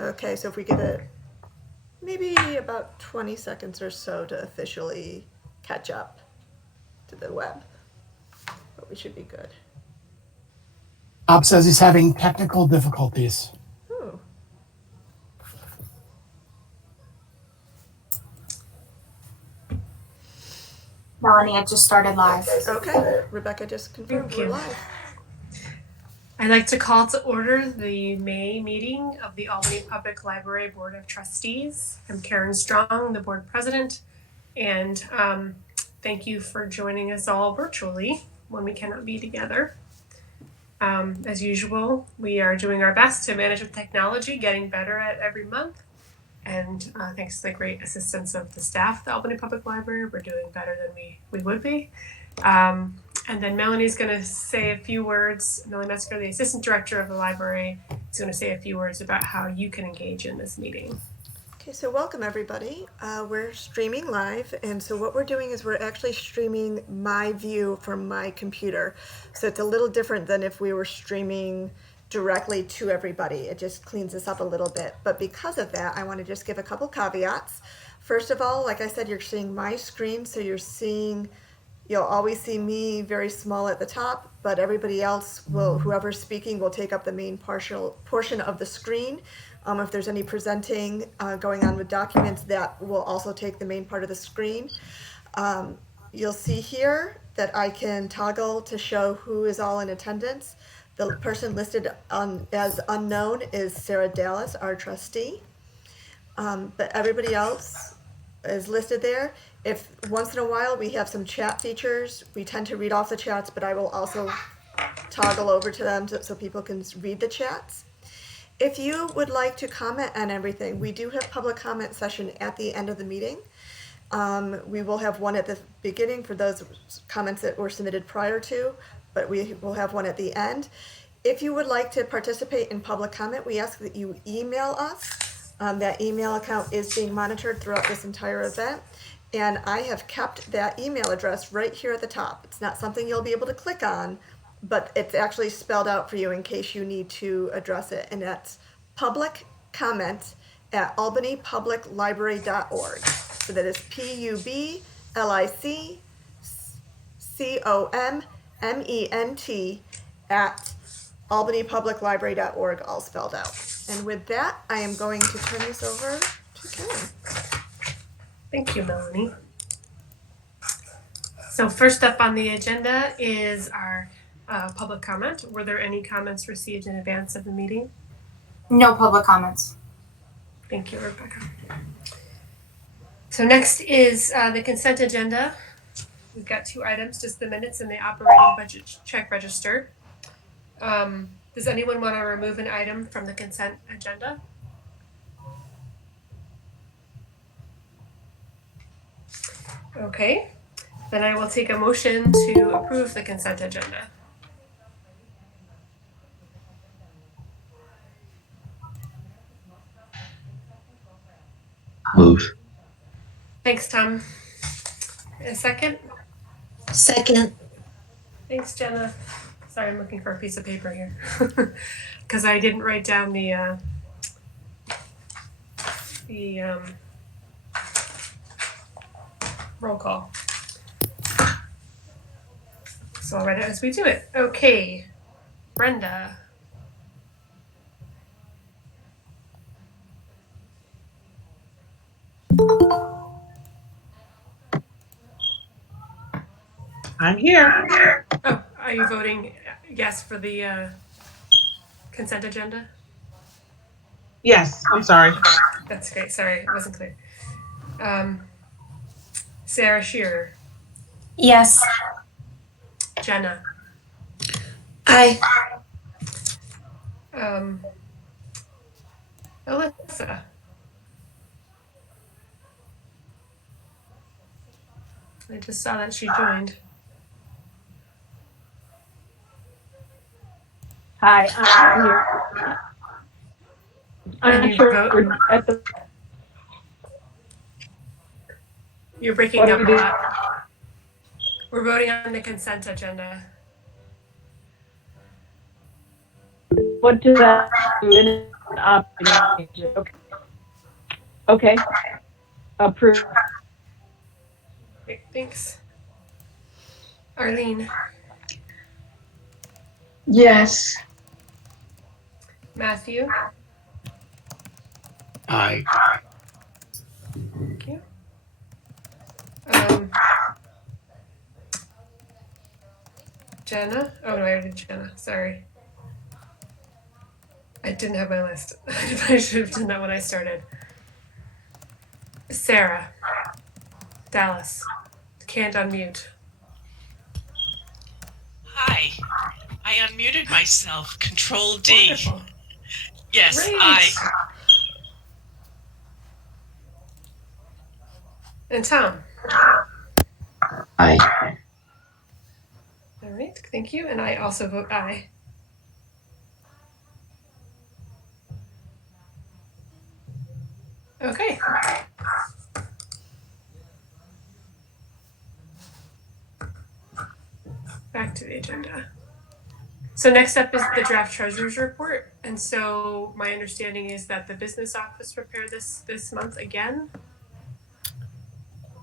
Okay, so if we give it maybe about 20 seconds or so to officially catch up to the web, but we should be good. Bob says he's having technical difficulties. Ooh. Melanie, it just started live. Okay, Rebecca just confirmed Thank we're you. live. I'd like to call to order the May meeting of the Albany Public Library Board of Trustees. I'm Karen Strong, the board president, and thank you for joining us all virtually when we cannot be together. As usual, we are doing our best to manage with technology, getting better at every month. And thanks to the great assistance of the staff at the Albany Public Library, we're doing better than we would be. And then Melanie's going to say a few words. Melanie Metzger, the assistant director of the library, is going to say a few words about how you can engage in this meeting. Okay, so welcome everybody. We're streaming live, and so what we're doing is we're actually streaming my view from my computer. So it's a little different than if we were streaming directly to everybody. It just cleans this up a little bit. But because of that, I want to just give a couple caveats. First of all, like I said, you're seeing my screen, so you'll always see me very small at the top, but everybody else whoever's speaking will take up the main portion of the screen. If there's any presenting going on with documents, that will also take the main part of the screen. You'll see here that I can toggle to show who is all in attendance. The person listed as unknown is Sarah Dallas, our trustee. But everybody else is listed there. If once in a while we have some chat features, we tend to read off the chats, but I will also toggle over to them so people can read the chats. If you would like to comment on everything, we do have public comment session at the end of the meeting. We will have one at the beginning for those comments that were submitted prior to, but we will have one at the end. If you would like to participate in public comment, we ask that you email us. That email account is being monitored throughout this entire event. And I have kept that email address right here at the top. It's not something you'll be able to click on, but it's actually spelled out for you in case you need to address it. And that's publiccomment@albanypubliclibrary.org. So that is publiccomment at albanypubliclibrary.org, all spelled out. And with that, I am going to turn this over to Karen. Thank you, Melanie. So first up on the agenda is our public comment. Were there any comments received in advance of the meeting? No public comments. Thank you, Rebecca. So next is the consent agenda. We've got two items, just the minutes and the operating budget check register. Does anyone want to remove an item from the consent agenda? Okay, then I will take a motion to approve the consent agenda. Move. Thanks, Tom. A second? Second. Thanks, Jenna. Sorry, I'm looking for a piece of paper here because I didn't write down the roll call. So I'll write it as we do it. Okay, Brenda. I'm here. Oh, are you voting yes for the consent agenda? Yes, I'm sorry. That's great. Sorry, it wasn't clear. Sarah Shearer. Yes. Jenna. Aye. Alyssa. I just saw that she joined. Hi, I'm here. I'm You sure vote? we're at the. You're breaking What up do a we do? lot. We're voting on the consent agenda. What does that do? operating changes. Okay. Okay. Approved. Great, thanks. Arlene, Yes. Matthew, Aye. thank you. Um, Jenna, oh no, I already did Jenna, sorry. I didn't have my list. I should have done that when I started. Sarah, Dallas, can't unmute. Hi, I unmuted myself. Control D. Wonderful. Yes, Great. I. And Tom. Aye. All right, thank you. And I also vote aye. Okay. Back to the agenda. So next up is the draft treasurer's report. And so my understanding is that the business office prepared this month again.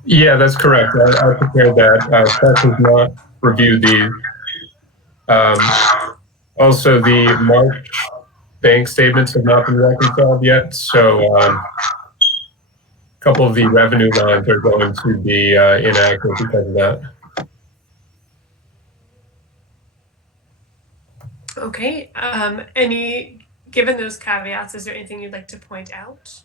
Yeah, that's correct. I prepared that. Seth has not reviewed these. Also, the March bank statements have not been reconciled yet, so a couple of the revenue lines are going to be inaccurate because of that. Okay. Given those caveats, is there anything you'd like to point out?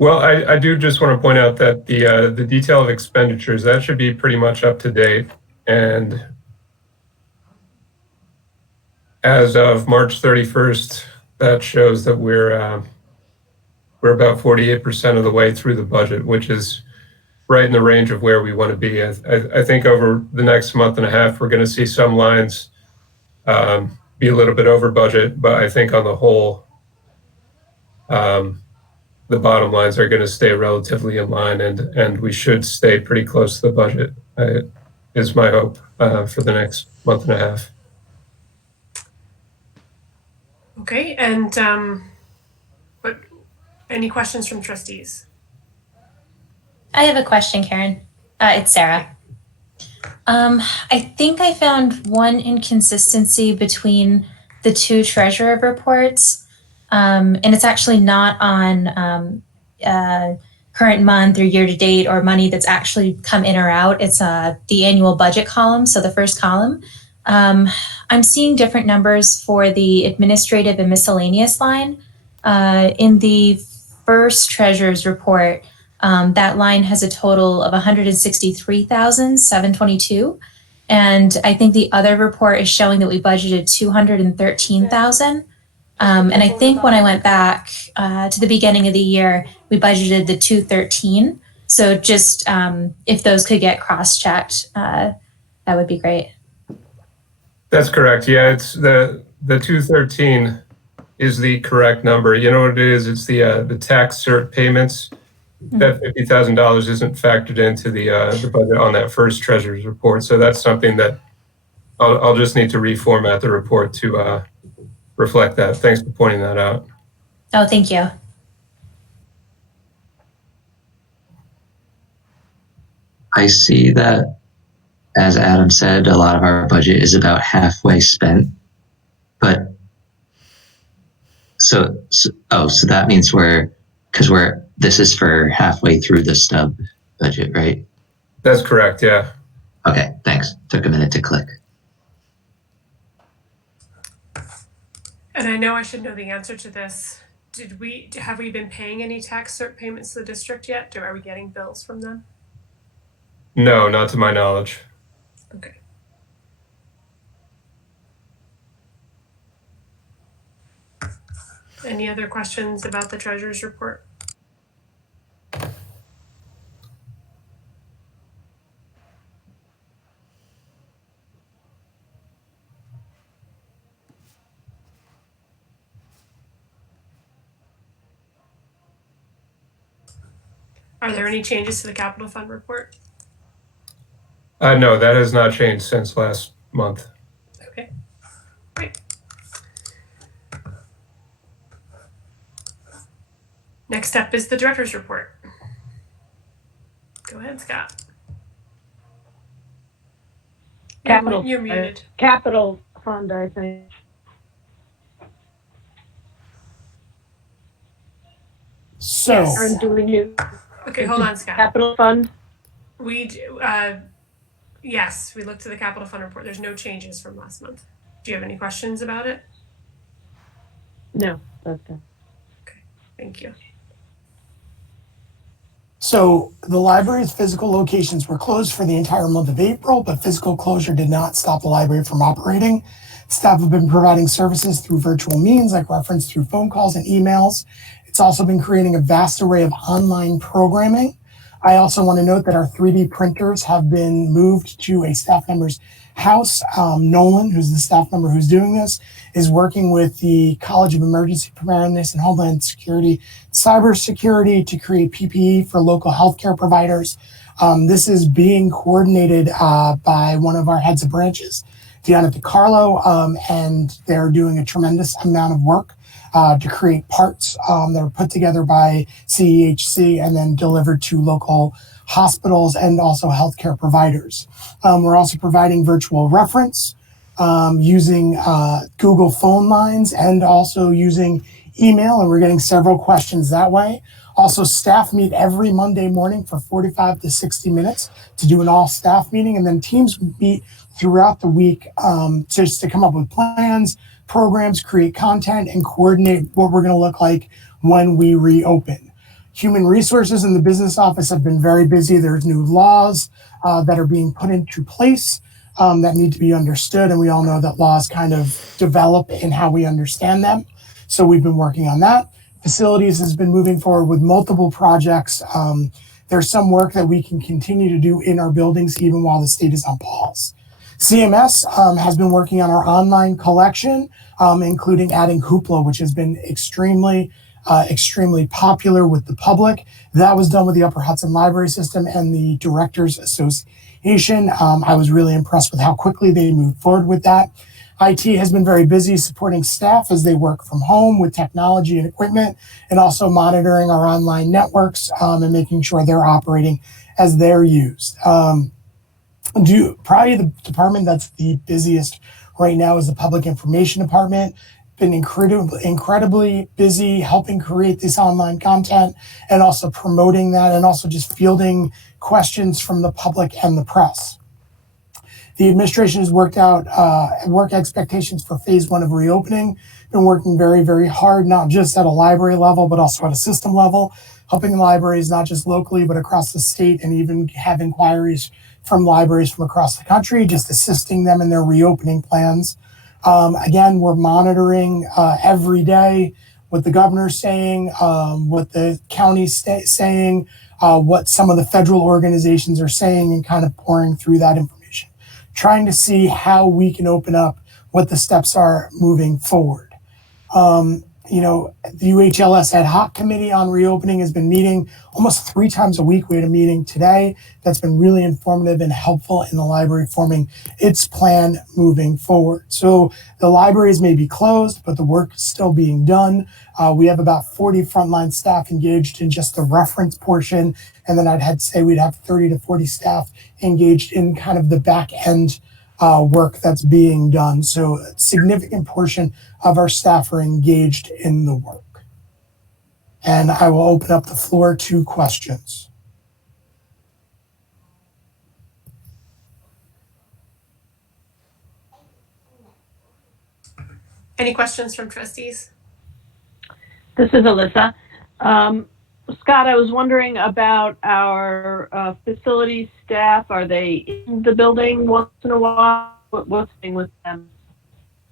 Well, I do just want to point out that the detail of expenditures, that should be pretty much up to date. And as of March 31st, that shows that we're about 48% of the way through the budget, which is right in the range of where we want to be. I think over the next month and a half, we're going to see some lines be a little bit over budget, but I think on the whole, the bottom lines are going to stay relatively in line, and we should stay pretty close to the budget, is my hope for the next month and a half. Okay, and but any questions from trustees? I have a question, Karen. It's Sarah. I think I found one inconsistency between the two treasurer reports, and it's actually not on current month or year to date or money that's actually come in or out. It's the annual budget column, so the first column. I'm seeing different numbers for the administrative and miscellaneous line. In the first treasurer's report, that line has a total of $163,722. And I think the other report is showing that we budgeted $213,000. And I think when I went back to the beginning of the year, we budgeted the $213,000. So just if those could get cross-checked, that would be great. That's correct. Yeah, it's the 213 is the correct number. You know what it is? It's the tax cert payments. That $50,000 isn't factored into the budget on that first treasurer's report. So that's something that I'll just need to reformat the report to reflect that. Thanks for pointing that out. Oh, thank you. I see that, as Adam said, a lot of our budget is about halfway spent. But so that means this is for halfway through the stub budget, right? That's correct, yeah. Okay, thanks. Took a minute to click. And I know I should know the answer to this. Have we been paying any tax cert payments to the district yet? Are we getting bills from them? No, not to my knowledge. Okay. Any other questions about the treasurer's report? Are there any changes to the capital fund report? No, that has not changed since last month. Okay. Great. Next up is the director's report. Go ahead, Scott. Capital. You're muted. Capital fund, I think. So, Yes. Aaron, do we need Okay, hold on, Scott. capital fund? We do, yes, we looked at the capital fund report. There's no changes from last month. Do you have any questions about it? No, that's good. Okay, thank you. so the library's physical locations were closed for the entire month of April, but physical closure did not stop the library from operating. Staff have been providing services through virtual means, like referenced through phone calls and emails. It's also been creating a vast array of online programming. I also want to note that our 3D printers have been moved to a staff member's house. Nolan, who's the staff member who's doing this, is working with the College of Emergency Preparedness and Homeland Security, Cybersecurity to create PPE for local healthcare providers. This is being coordinated by one of our heads of branches, Deanna DiCarlo, and they're doing a tremendous amount of work to create parts that are put together by CEHC and then delivered to local hospitals and also healthcare providers. We're also providing virtual reference using Google phone lines and also using email, and we're getting several questions that way. Also, staff meet every Monday morning for 45 to 60 minutes to do an all-staff meeting, and then teams meet throughout the week just to come up with plans, programs, create content, and coordinate what we're going to look like when we reopen. Human resources in the business office have been very busy. There's new laws that are being put into place that need to be understood, and we all know that laws kind of develop in how we understand them. So we've been working on that. Facilities has been moving forward with multiple projects. There's some work that we can continue to do in our buildings even while the state is on pause. CMS has been working on our online collection, including adding Hoopla, which has been extremely popular with the public. That was done with the Upper Hudson Library System and the Directors Association. I was really impressed with how quickly they moved forward with that. IT has been very busy supporting staff as they work from home with technology and equipment, and also monitoring our online networks and making sure they're operating as they're used. Probably the department that's the busiest right now is the Public Information Department. Been incredibly busy helping create this online content and also promoting that, and also just fielding questions from the public and the press. The administration has worked out work expectations for phase 1 of reopening. Been working very, very hard, not just at a library level, but also at a system level, helping libraries not just locally, but across the state, and even have inquiries from libraries from across the country, just assisting them in their reopening plans. Again, we're monitoring every day what the governor's saying, what the county's saying, what some of the federal organizations are saying, and kind of pouring through that information, trying to see how we can open up, what the steps are moving forward. The UHLS ad hoc committee on reopening has been meeting almost 3 times a week. We had a meeting today that's been really informative and helpful in the library forming its plan moving forward. So the libraries may be closed, but the work is still being done. We have about 40 frontline staff engaged in just the reference portion. And then I'd have to say we'd have 30 to 40 staff engaged in kind of the back end work that's being done. So a significant portion of our staff are engaged in the work. And I will open up the floor to questions. Any questions from trustees? This is Alyssa. Scott, I was wondering about our facility staff. Are they in the building once in a while? What's happening with them?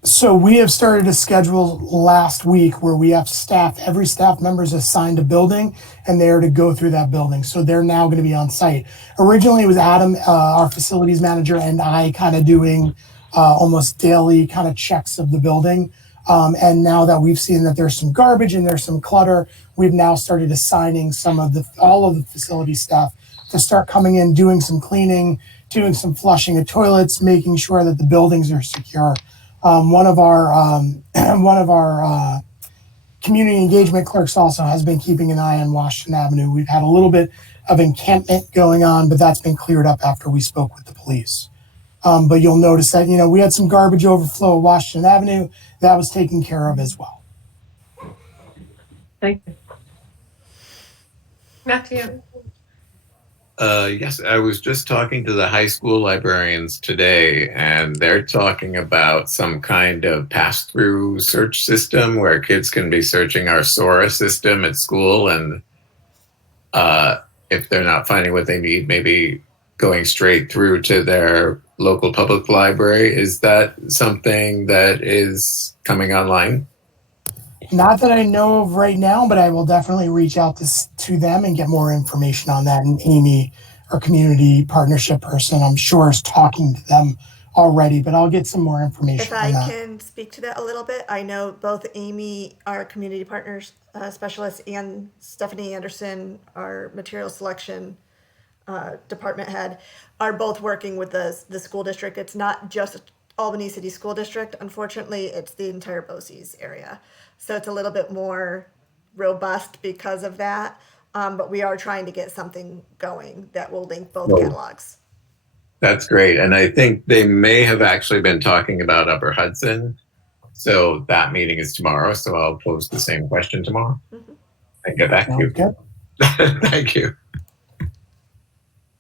So we have started a schedule last week where we have staff, every staff member is assigned a building and they're to go through that building. So they're now going to be on site. Originally it was Adam, our facilities manager, and I kind of doing almost daily kind of checks of the building. And now that we've seen that there's some garbage and there's some clutter, we've now started assigning all of the facility staff to start coming in, doing some cleaning, doing some flushing of toilets, making sure that the buildings are secure. One of our community engagement clerks also has been keeping an eye on Washington Avenue. We've had a little bit of encampment going on, but that's been cleared up after we spoke with the police. But you'll notice that, we had some garbage overflow at Washington Avenue. That was taken care of as well. Thank you. Matthew. Yes, I was just talking to the high school librarians today, and they're talking about some kind of pass-through search system where kids can be searching our Sora system at school, and if they're not finding what they need, maybe going straight through to their local public library. Is that something that is coming online? Not that I know of right now, but I will definitely reach out to them and get more information on that. And Amy, our community partnership person, I'm sure is talking to them already, but I'll get some more information If on I that. can speak to that a little bit, I know both Amy, our community partners specialist, and Stephanie Anderson, our material selection department head, are both working with the school district. It's not just Albany City School District. Unfortunately, it's the entire BOCES area. So it's a little bit more robust because of that. But we are trying to get something going that will link both catalogs. That's great. And I think they may have actually been talking about Upper Hudson. So that meeting is tomorrow. So I'll pose the same question tomorrow and get back to you. Good. Thank you.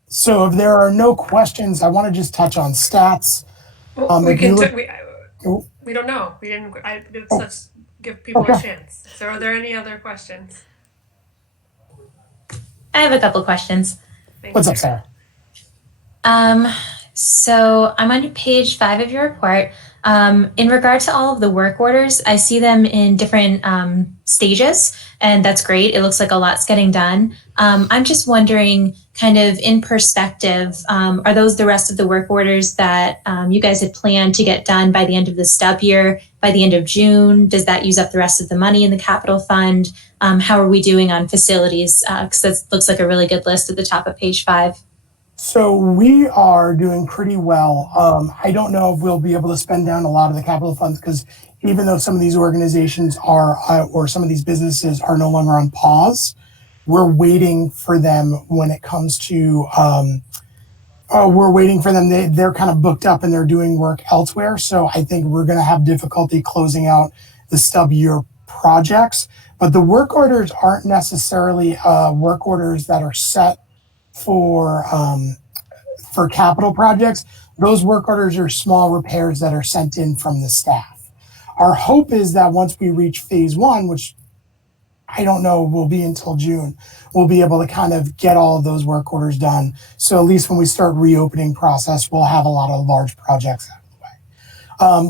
So if there are no questions, I want to just touch on stats. Well, we don't know. We didn't. Let's give people a chance. So, are there any other questions? I have a couple questions. What's up, Sarah? So I'm on page 5 of your report. In regard to all of the work orders, I see them in different stages, and that's great. It looks like a lot's getting done. I'm just wondering, kind of in perspective, are those the rest of the work orders that you guys had planned to get done by the end of the stub year, by the end of June? Does that use up the rest of the money in the capital fund? How are we doing on facilities? Because that looks like a really good list at the top of page 5. So we are doing pretty well. I don't know if we'll be able to spend down a lot of the capital funds because even though some of these organizations are, or some of these businesses are no longer on pause, we're waiting for them when it comes to, we're waiting for them. They're kind of booked up and they're doing work elsewhere. So I think we're going to have difficulty closing out the stub year projects. But the work orders aren't necessarily work orders that are set for capital projects. Those work orders are small repairs that are sent in from the staff. Our hope is that once we reach phase 1, which I don't know will be until June, we'll be able to kind of get all of those work orders done. So at least when we start reopening process, we'll have a lot of large projects out of the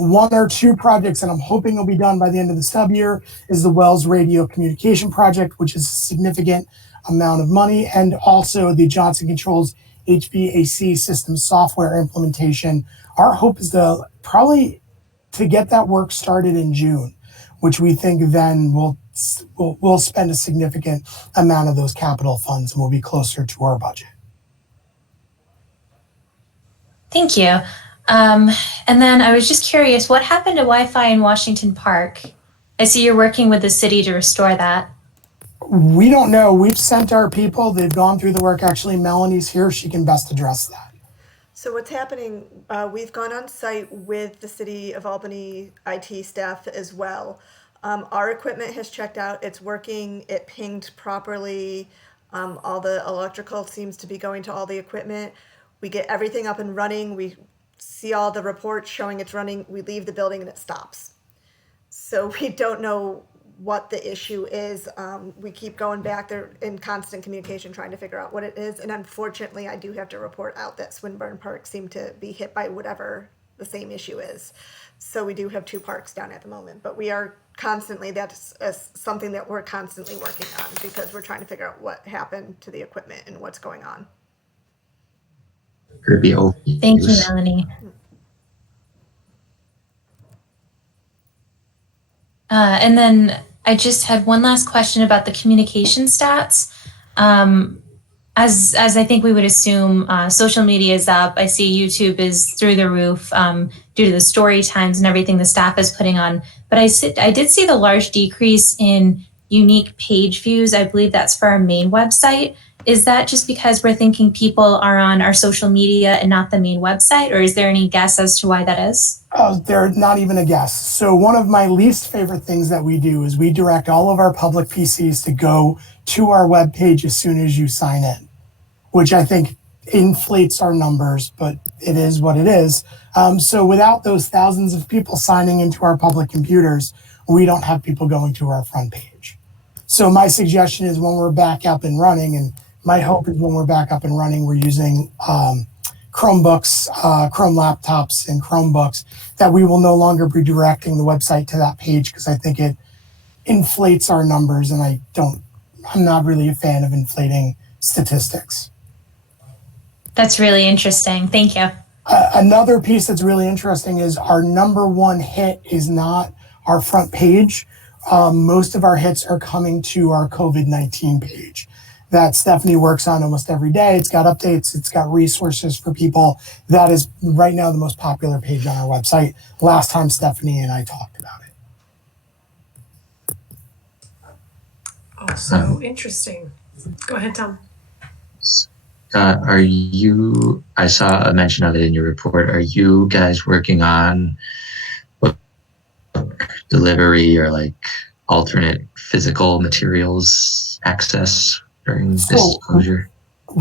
way. 1 or 2 projects that I'm hoping will be done by the end of the stub year is the Wells Radio Communication Project, which is a significant amount of money, and also the Johnson Controls HVAC system software implementation. Our hope is to get that work started in June, which we think then we'll spend a significant amount of those capital funds and we'll be closer to our budget. Thank you. And then I was just curious, what happened to Wi-Fi in Washington Park? I see you're working with the city to restore that. We don't know. We've sent our people. They've gone through the work. Actually, Melanie's here. She can best address that. So what's happening, we've gone on site with the City of Albany IT staff as well. Our equipment has checked out. It's working. It pinged properly. All the electrical seems to be going to all the equipment. We get everything up and running. We see all the reports showing it's running. We leave the building and it stops. So we don't know what the issue is. We keep going back. They're in constant communication trying to figure out what it is. And unfortunately, I do have to report out that Swinburne Park seemed to be hit by whatever the same issue is. So we do have 2 parks down at the moment, but we are constantly, that's something that we're constantly working on because we're trying to figure out what happened to the equipment and what's going on. Thank you, Melanie. And then I just had one last question about the communication stats. as I think we would assume, social media is up. I see YouTube is through the roof due to the story times and everything the staff is putting on. But I did see the large decrease in unique page views. I believe that's for our main website. Is that just because we're thinking people are on our social media and not the main website, or is there any guess as to why that is? They're not even a guess. So one of my least favorite things that we do is we direct all of our public PCs to go to our web page as soon as you sign in, which I think inflates our numbers, but it is what it is. So without those thousands of people signing into our public computers, we don't have people going to our front page. So my suggestion is when we're back up and running, and my hope is when we're back up and running, we're using Chromebooks, Chrome laptops, and Chromebooks, that we will no longer be directing the website to that page, because I think it inflates our numbers, and I'm not really a fan of inflating statistics. That's really interesting. Thank you. Another piece that's really interesting is our number one hit is not our front page. Most of our hits are coming to our COVID-19 page that Stephanie works on almost every day. It's got updates, it's got resources for people. That is right now the most popular page on our website. Last time Stephanie and I talked about it. Also interesting. Go ahead, Tom. I saw a mention of it in your report. Are you guys working on delivery or like alternate physical materials access during this closure?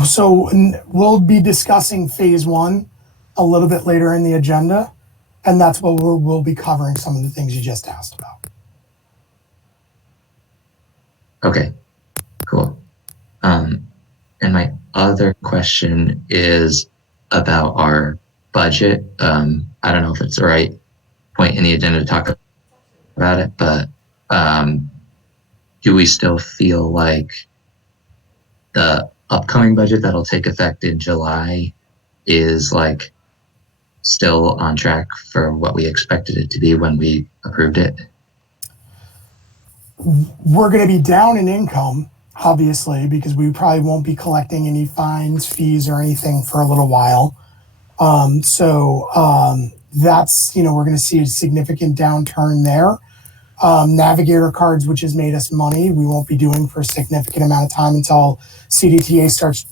So we'll be discussing phase one a little bit later in the agenda, and that's what we'll be covering some of the things you just asked about. Okay, cool. And my other question is about our budget. I don't know if it's the right point in the agenda to talk about it, but do we still feel like the upcoming budget that'll take effect in July is like still on track for what we expected it to be when we approved it? We're going to be down in income, obviously, because we probably won't be collecting any fines, fees, or anything for a little while. That's, we're going to see a significant downturn there. Navigator cards, which has made us money, we won't be doing for a significant amount of time until CDTA starts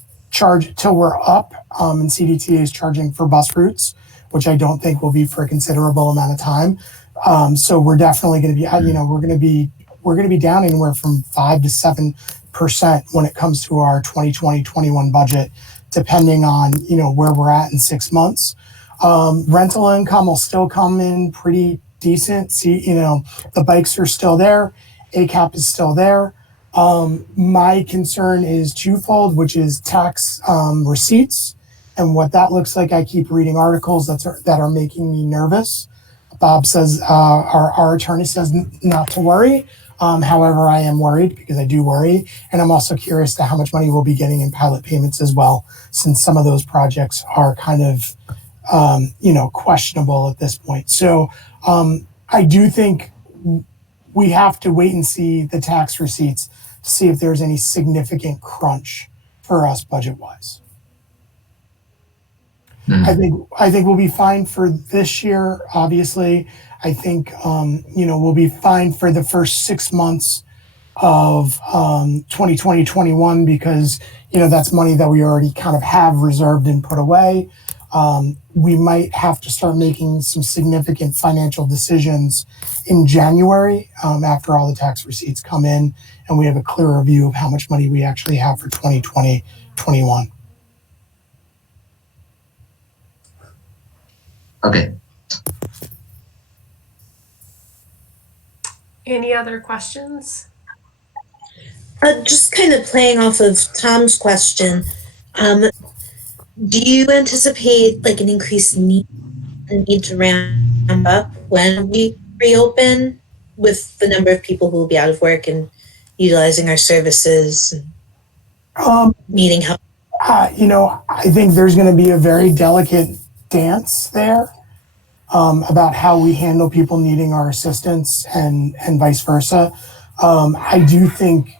till we're up, and CDTA is charging for bus routes, which I don't think will be for a considerable amount of time. So we're definitely going to be, we're going to be down anywhere from 5 to 7% when it comes to our 2020-21 budget, depending on, where we're at in 6 months. Rental income will still come in pretty decent. The bikes are still there. ACAP is still there. My concern is twofold, which is tax receipts and what that looks like. I keep reading articles that are making me nervous. Bob says, our attorney says not to worry. However, I am worried because I do worry. And I'm also curious to how much money we'll be getting in pilot payments as well, since some of those projects are kind of, questionable at this point. So I do think we have to wait and see the tax receipts to see if there's any significant crunch for us budget-wise. I think we'll be fine for this year. Obviously, I think we'll be fine for the first 6 months of 2020-21 because that's money that we already kind of have reserved and put away. We might have to start making some significant financial decisions in January after all the tax receipts come in and we have a clearer view of how much money we actually have for 2020-21. Okay. Any other questions? Just kind of playing off of Tom's question, do you anticipate like an increased need to ramp up when we reopen with the number of people who will be out of work and utilizing our services and needing help? I think there's going to be a very delicate dance there about how we handle people needing our assistance and vice versa. I do think,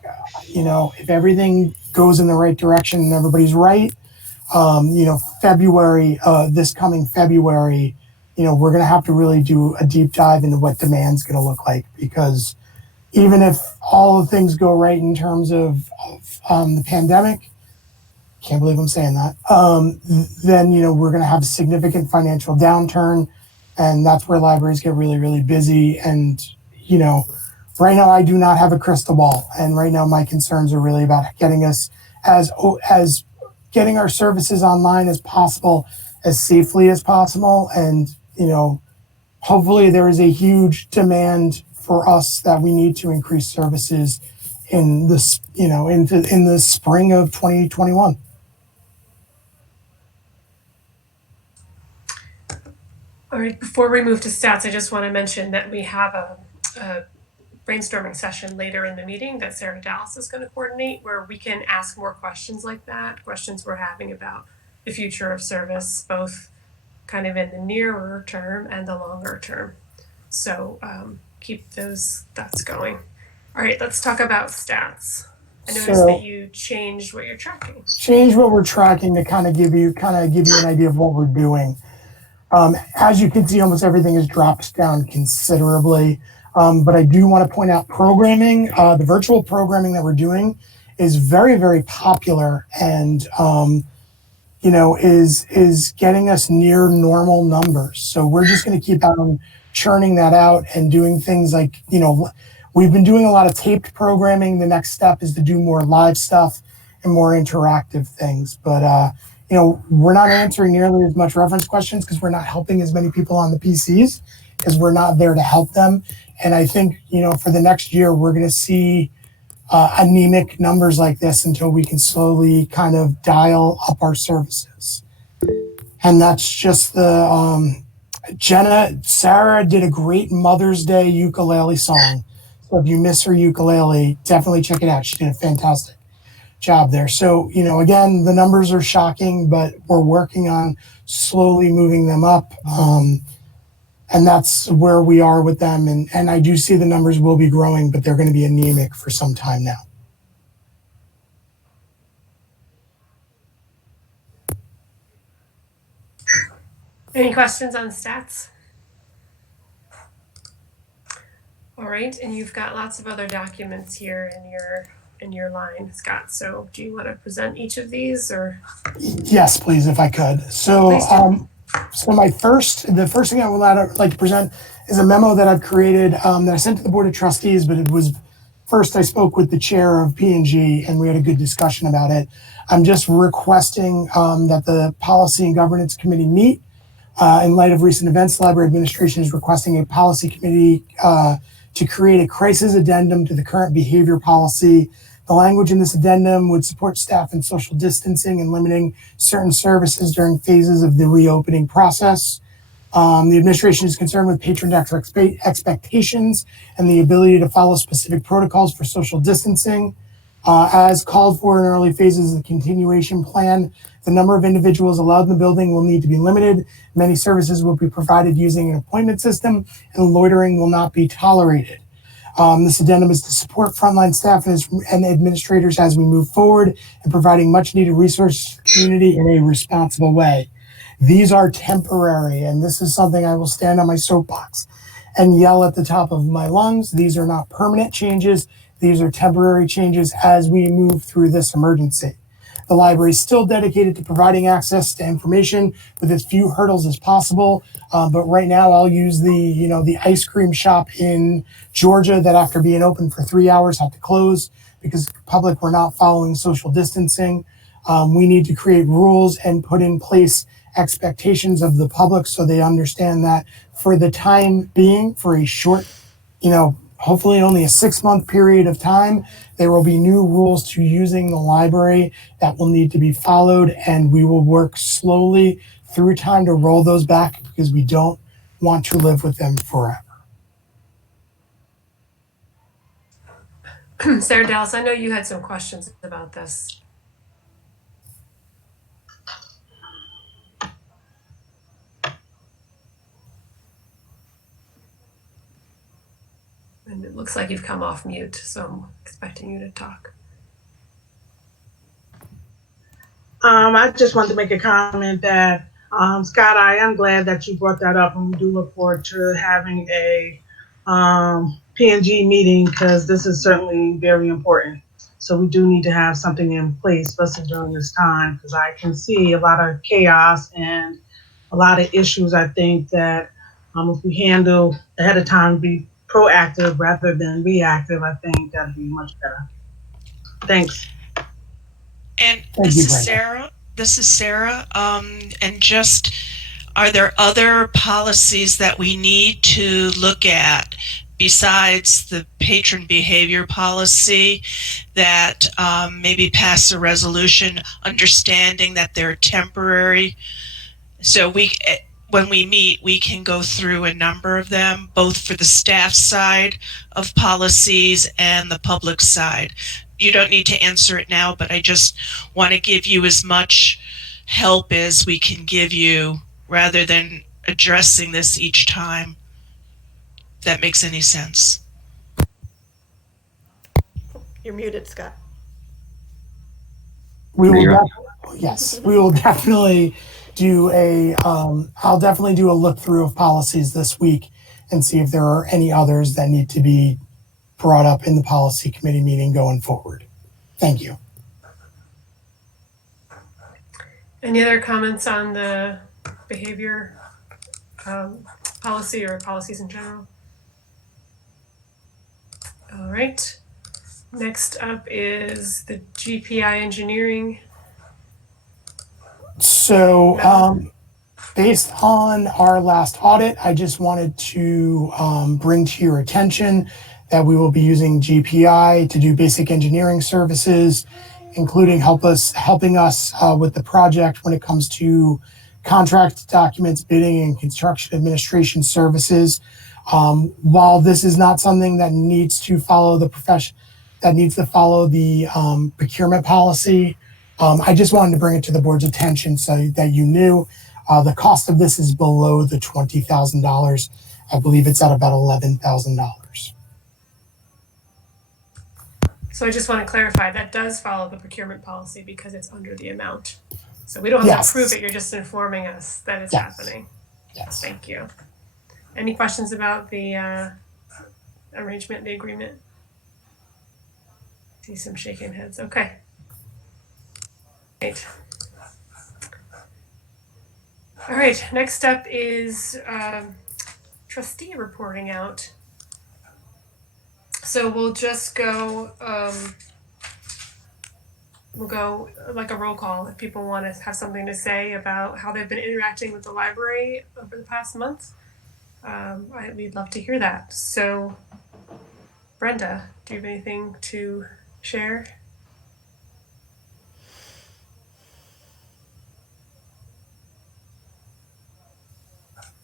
if everything goes in the right direction and everybody's right, February, this coming February, we're going to have to really do a deep dive into what demand's going to look like, because even if all the things go right in terms of the pandemic, can't believe I'm saying that, then, we're going to have a significant financial downturn, and that's where libraries get really, really busy. And, right now I do not have a crystal ball. And right now my concerns are really about getting us as getting our services online as possible, as safely as possible. And, hopefully there is a huge demand for us that we need to increase services in this, in the spring of 2021. All right, before we move to stats, I just want to mention that we have a brainstorming session later in the meeting that Sarah Dallas is going to coordinate, where we can ask more questions like that, questions we're having about the future of service, both kind of in the nearer term and the longer term. So keep those thoughts going. All right, let's talk about stats. I noticed that you changed what you're tracking. Change what we're tracking to kind of give you an idea of what we're doing. As you can see, almost everything has dropped down considerably. But I do want to point out programming. The virtual programming that we're doing is very, very popular, and is getting us near normal numbers. So we're just going to keep on churning that out and doing things like, we've been doing a lot of taped programming. The next step is to do more live stuff and more interactive things. But, we're not answering nearly as much reference questions because we're not helping as many people on the PCs, because we're not there to help them. And I think, for the next year, we're going to see anemic numbers like this until we can slowly kind of dial up our services. And that's just the Sarah did a great Mother's Day ukulele song. So if you miss her ukulele, definitely check it out. She did a fantastic job there. So, again, the numbers are shocking, but we're working on slowly moving them up. And that's where we are with them. And I do see the numbers will be growing, but they're going to be anemic for some time now. Any questions on stats? All right, and you've got lots of other documents here in your line, Scott. So do you want to present each of these, or? Yes, please, if I could. So, so the first thing I would like to present is a memo that I've created that I sent to the Board of Trustees, but it was first I spoke with the chair of P&G and we had a good discussion about it. I'm just requesting that the Policy and Governance Committee meet. In light of recent events, the Library Administration is requesting a policy committee to create a crisis addendum to the current behavior policy. The language in this addendum would support staff in social distancing and limiting certain services during phases of the reopening process. The administration is concerned with patron expectations and the ability to follow specific protocols for social distancing. As called for in early phases of the continuation plan, the number of individuals allowed in the building will need to be limited. Many services will be provided using an appointment system, and loitering will not be tolerated. This addendum is to support frontline staff and administrators as we move forward and providing much needed resources to the community in a responsible way. These are temporary, and this is something I will stand on my soapbox and yell at the top of my lungs. These are not permanent changes. These are temporary changes as we move through this emergency. The library is still dedicated to providing access to information with as few hurdles as possible. But right now I'll use the ice cream shop in Georgia that after being open for 3 hours had to close because the public were not following social distancing. We need to create rules and put in place expectations of the public so they understand that for the time being, for a short, hopefully only a 6-month period of time, there will be new rules to using the library that will need to be followed, and we will work slowly through time to roll those back because we don't want to live with them forever. Sarah Dallas, I know you had some questions about this. And it looks like you've come off mute, so I'm expecting you to talk. I just wanted to make a comment that, Scott, I am glad that you brought that up, and we do look forward to having a P&G meeting because this is certainly very important. So we do need to have something in place, especially during this time, because I can see a lot of chaos and a lot of issues. I think that if we handle ahead of time, be proactive rather than reactive, I think that'd be much better. Thanks. And Thank this you, is Brenda. Sarah. This is Sarah. And just, are there other policies that we need to look at besides the patron behavior policy that maybe pass a resolution, understanding that they're temporary? So when we meet, we can go through a number of them, both for the staff side of policies and the public side. You don't need to answer it now, but I just want to give you as much help as we can give you rather than addressing this each time. If that makes any sense. You're muted, Scott. We will yes, we will definitely do I'll definitely do a look through of policies this week and see if there are any others that need to be brought up in the policy committee meeting going forward. Thank you. Any other comments on the behavior policy or policies in general? All right. Next up is the GPI Engineering. So, based on our last audit, I just wanted to bring to your attention that we will be using GPI to do basic engineering services, including helping us with the project when it comes to contract documents, bidding, and construction administration services. While this is not something that needs to follow the procurement policy, I just wanted to bring it to the board's attention so that you knew the cost of this is below the $20,000. I believe it's at about $11,000. So I just want to clarify that does follow the procurement policy because it's under the amount. So we don't have to prove it. You're just informing us that it's happening. Yes. Thank you. Any questions about the arrangement, the agreement? See some shaking heads. Okay. Great. All right. Next up is Trustee Reporting Out. So we'll just go. We'll go like a roll call if people want to have something to say about how they've been interacting with the library over the past month. We'd love to hear that. So, Brenda, do you have anything to share?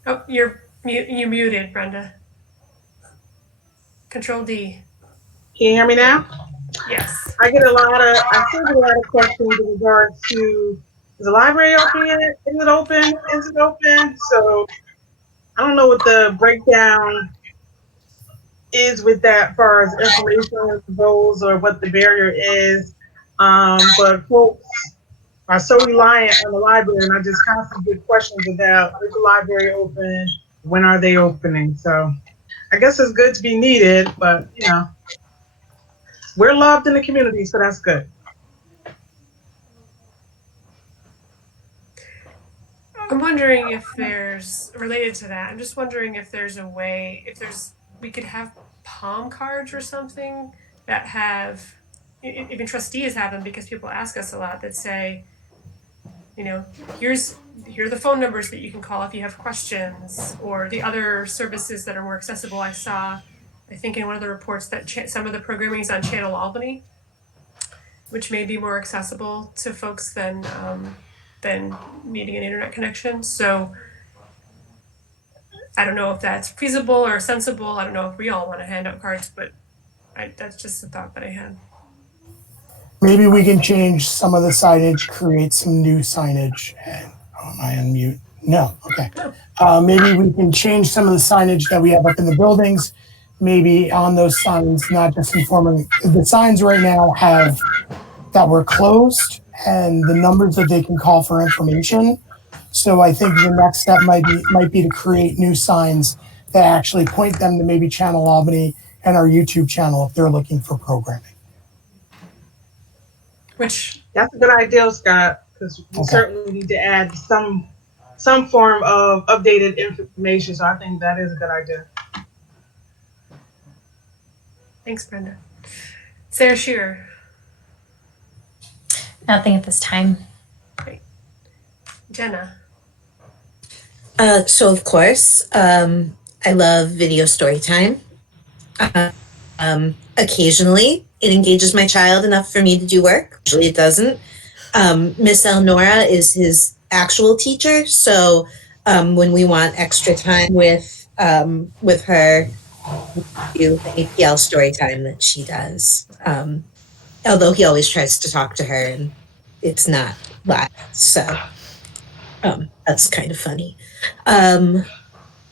Oh, you're muted, Brenda. Control D. Can you hear me now? Yes. I still get a lot of questions in regards to, is the library open yet? Is it open? Is it open? So I don't know what the breakdown is with that as far as information goes or what the barrier is. But folks are so reliant on the library, and I just constantly get questions about, is the library open? When are they opening? So I guess it's good to be needed, but you know, we're loved in the community, so that's good. I'm wondering if there's, related to that, I'm just wondering if there's a way, we could have palm cards or something that have, even trustees have them because people ask us a lot that say, you know, here are the phone numbers that you can call if you have questions, or the other services that are more accessible. I saw, I think in one of the reports that some of the programming is on Channel Albany, which may be more accessible to folks than needing an internet connection. So I don't know if that's feasible or sensible. I don't know if we all want to hand out cards, but that's just a thought that I had. Maybe we can change some of the signage, create some new signage. And, am I on mute? No, okay. Maybe we can change some of the signage that we have up in the buildings. Maybe on those signs, not just informing, the signs right now have that we're closed and the numbers that they can call for information. So I think the next step might be to create new signs that actually point them to maybe Channel Albany and our YouTube channel if they're looking for programming. Which That's a good idea, Scott, because we Okay. certainly need to add some form of updated information. So I think that is a good idea. Thanks, Brenda. Sarah Shearer. Nothing at this time. Great. Jenna. So of course, I love video story time. Occasionally, it engages my child enough for me to do work. Usually, it doesn't. Miss Elnora is his actual teacher, so when we want extra time with her, we do the APL story time that she does. Although he always tries to talk to her, and it's not live, so that's kind of funny.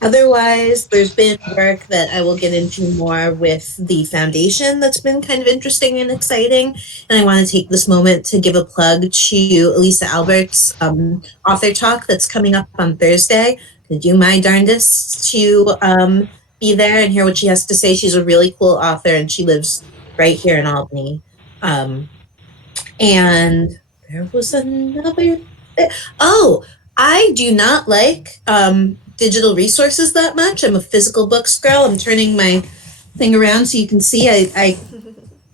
Otherwise, there's been work that I will get into more with the foundation that's been kind of interesting and exciting. And I want to take this moment to give a plug to Elisa Albert's author talk that's coming up on Thursday. I'm going to do my darndest to be there and hear what she has to say. She's a really cool author, and she lives right here in Albany. And there was another... Oh, I do not like... digital resources that much. I'm a physical books girl. I'm turning my thing around so you can see I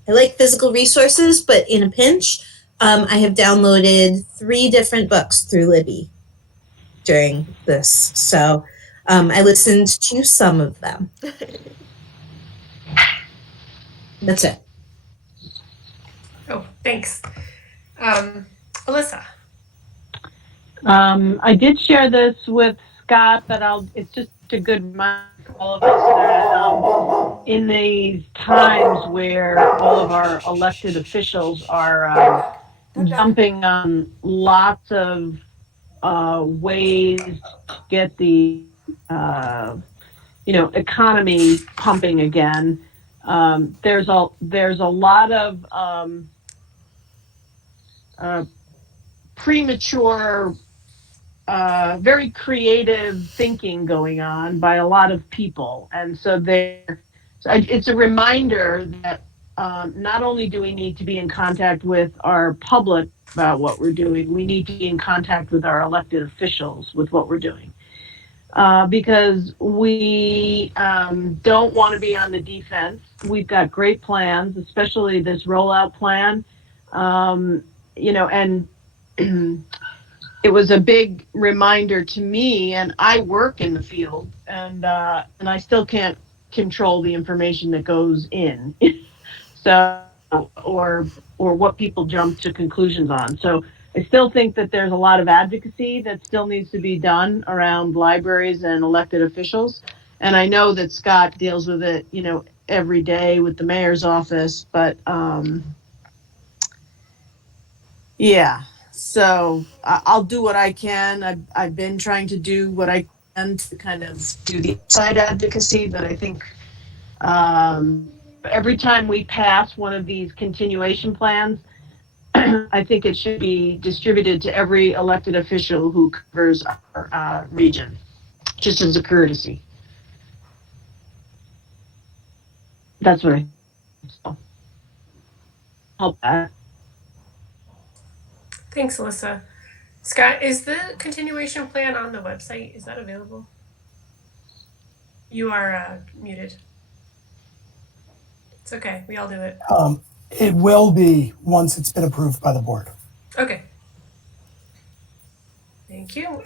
like physical resources, but in a pinch, I have downloaded 3 different books through Libby during this. So I listened to some of them. That's it. Oh, thanks. Alyssa. I did share this with Scott, but it's just a good reminder for all of us that in these times where all of our elected officials are jumping on lots of ways to get the economy pumping again, there's a lot of premature very creative thinking going on by a lot of people. And so it's a reminder that not only do we need to be in contact with our public about what we're doing, we need to be in contact with our elected officials with what we're doing. Because we don't want to be on the defense. We've got great plans, especially this rollout plan, and it was a big reminder to me, and I work in the field, and I still can't control the information that goes in, so or what people jump to conclusions on. So I still think that there's a lot of advocacy that still needs to be done around libraries and elected officials, and I know that Scott deals with it, every day with the mayor's office, but yeah. So I'll do what I can. I've been trying to do what I can to kind of do the side advocacy, but I think every time we pass one of these continuation plans, I think it should be distributed to every elected official who covers our region, just as a courtesy. That's what I hope that. Thanks, Alyssa. Scott, is the continuation plan on the website? Is that available? You are muted. It's okay. We all do it. It will be once it's been approved by the board. Okay. Thank you.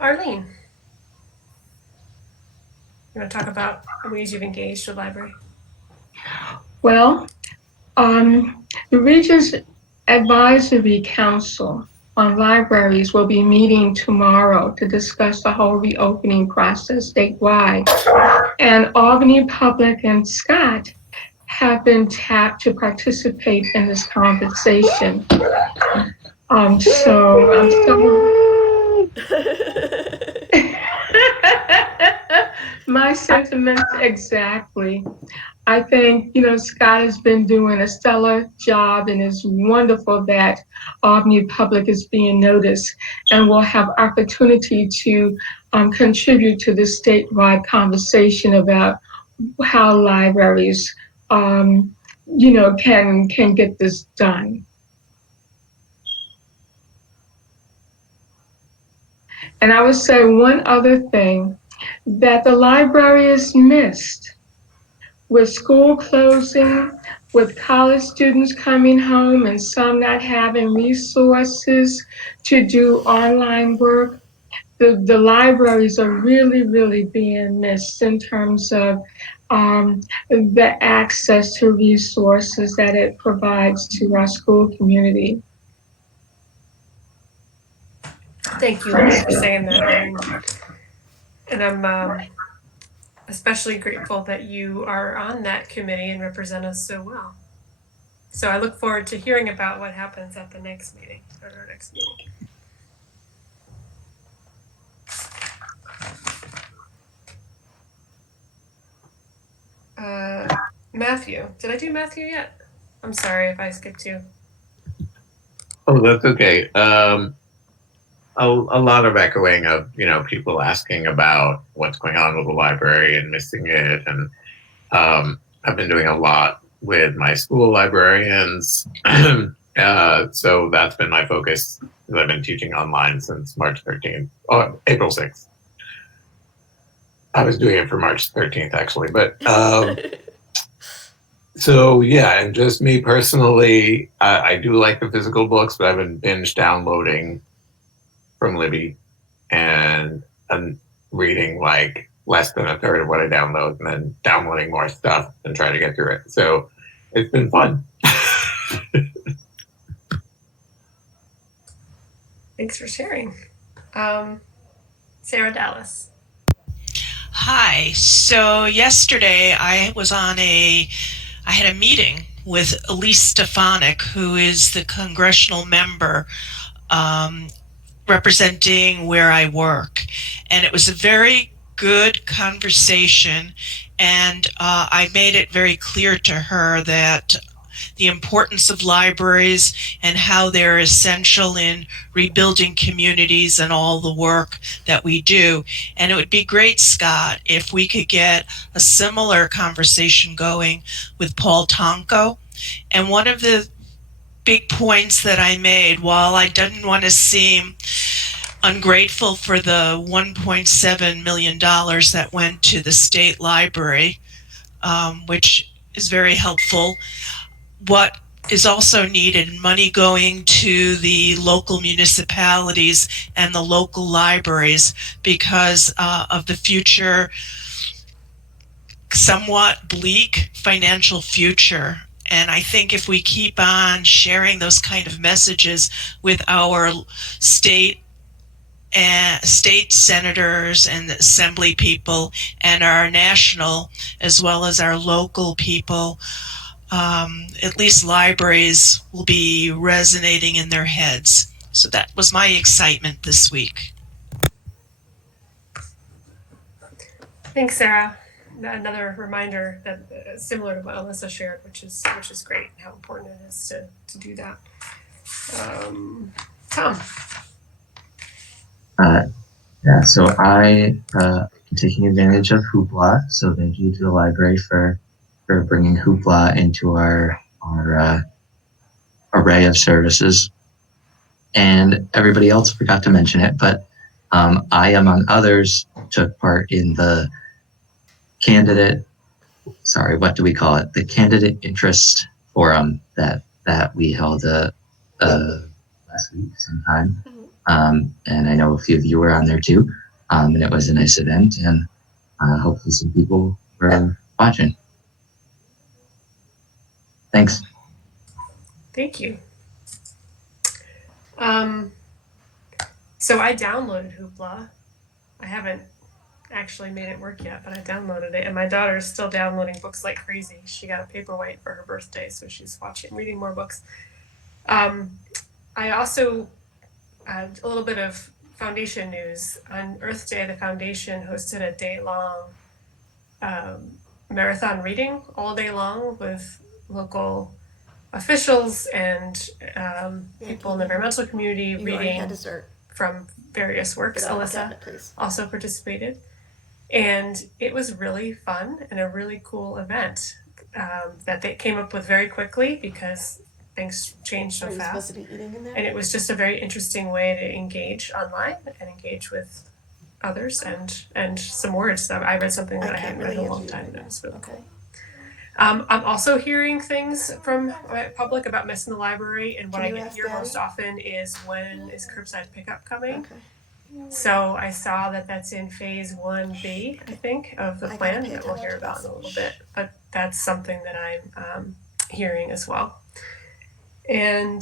Arlene. You want to talk about ways you've engaged with library? Well, the Region's Advisory Council on Libraries will be meeting tomorrow to discuss the whole reopening process statewide. And Albany Public and Scott have been tapped to participate in this conversation. My sentiments exactly. I think, Scott has been doing a stellar job, and it's wonderful that Albany Public is being noticed and will have opportunity to contribute to the statewide conversation about how libraries, can get this done. And I would say one other thing, that the library is missed. With school closing, with college students coming home and some not having resources to do online work, the libraries are really, really being missed in terms of the access to resources that it provides to our school community. Thank you, Linda, for saying that. And I'm especially grateful that you are on that committee and represent us so well. So I look forward to hearing about what happens at the next meeting, or our next meeting. Matthew, did I do Matthew yet? I'm sorry if I skipped you. Oh, that's okay. A lot of echoing of people asking about what's going on with the library and missing it, and I've been doing a lot with my school librarians, so that's been my focus. I've been teaching online since March 13th, April 6th. I was doing it for March 13th actually, but so yeah, and just me personally, I do like the physical books, but I've been binge downloading from Libby, and I'm reading like less than a third of what I download, and then downloading more stuff and trying to get through it. So it's been fun. Thanks for sharing. Sarah Dallas. Hi. So yesterday I had a meeting with Elise Stefanik, who is the congressional member representing where I work. And it was a very good conversation. And I made it very clear to her that the importance of libraries and how they're essential in rebuilding communities and all the work that we do. And it would be great, Scott, if we could get a similar conversation going with Paul Tonko. And one of the big points that I made, while I didn't want to seem ungrateful for the $1.7 million that went to the state library, which is very helpful, what is also needed, money going to the local municipalities and the local libraries because of the future, somewhat bleak financial future. And I think if we keep on sharing those kind of messages with our state senators and assembly people and our national as well as our local people, at least libraries will be resonating in their heads. So that was my excitement this week. Thanks, Sarah. Another reminder that similar to what Alyssa shared, which is great, how important it is to do that. Tom. Yeah, so I am taking advantage of Hoopla. So thank you to the library for bringing Hoopla into our array of services. And everybody else forgot to mention it, but I, among others, took part in the candidate interest forum that we held last week sometime. And I know a few of you were on there too. And it was a nice event, and hopefully some people were watching. Thanks. Thank you. So I downloaded Hoopla. I haven't actually made it work yet, but I downloaded it, and my daughter's still downloading books like crazy. She got a paperweight for her birthday, so she's reading more books. I also had a little bit of foundation news. On Earth Day, the foundation hosted a day-long marathon reading all day long with local officials and people in the environmental community reading from various works. Alyssa also participated. And it was really fun and a really cool event that they came up with very quickly because things changed so fast. And it was just a very interesting way to engage online and engage with others and some words. I read something that I hadn't read in a long time, and it was really cool. I'm also hearing things from my public about missing the library, and what I hear most often is, when is curbside pickup coming? So I saw that that's in phase 1B, I think, of the plan that we'll hear about in a little bit. But that's something that I'm hearing as well. And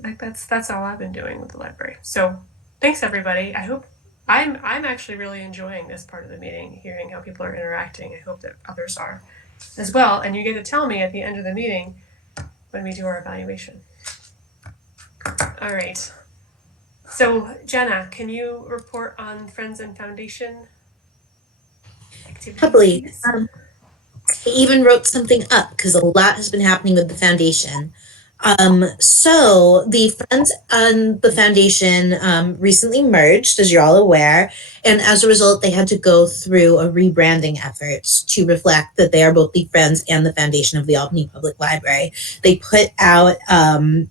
that's all I've been doing with the library. So thanks, everybody. I hope I'm actually really enjoying this part of the meeting, hearing how people are interacting. I hope that others are as well. And you get to tell me at the end of the meeting when we do our evaluation. All right. So Jenna, can you report on Friends and Foundation activities? Happily. I even wrote something up because a lot has been happening with the foundation. So the Friends and the Foundation recently merged, as you're all aware, and as a result, they had to go through a rebranding efforts to reflect that they are both the Friends and the Foundation of the Albany Public Library. They put out a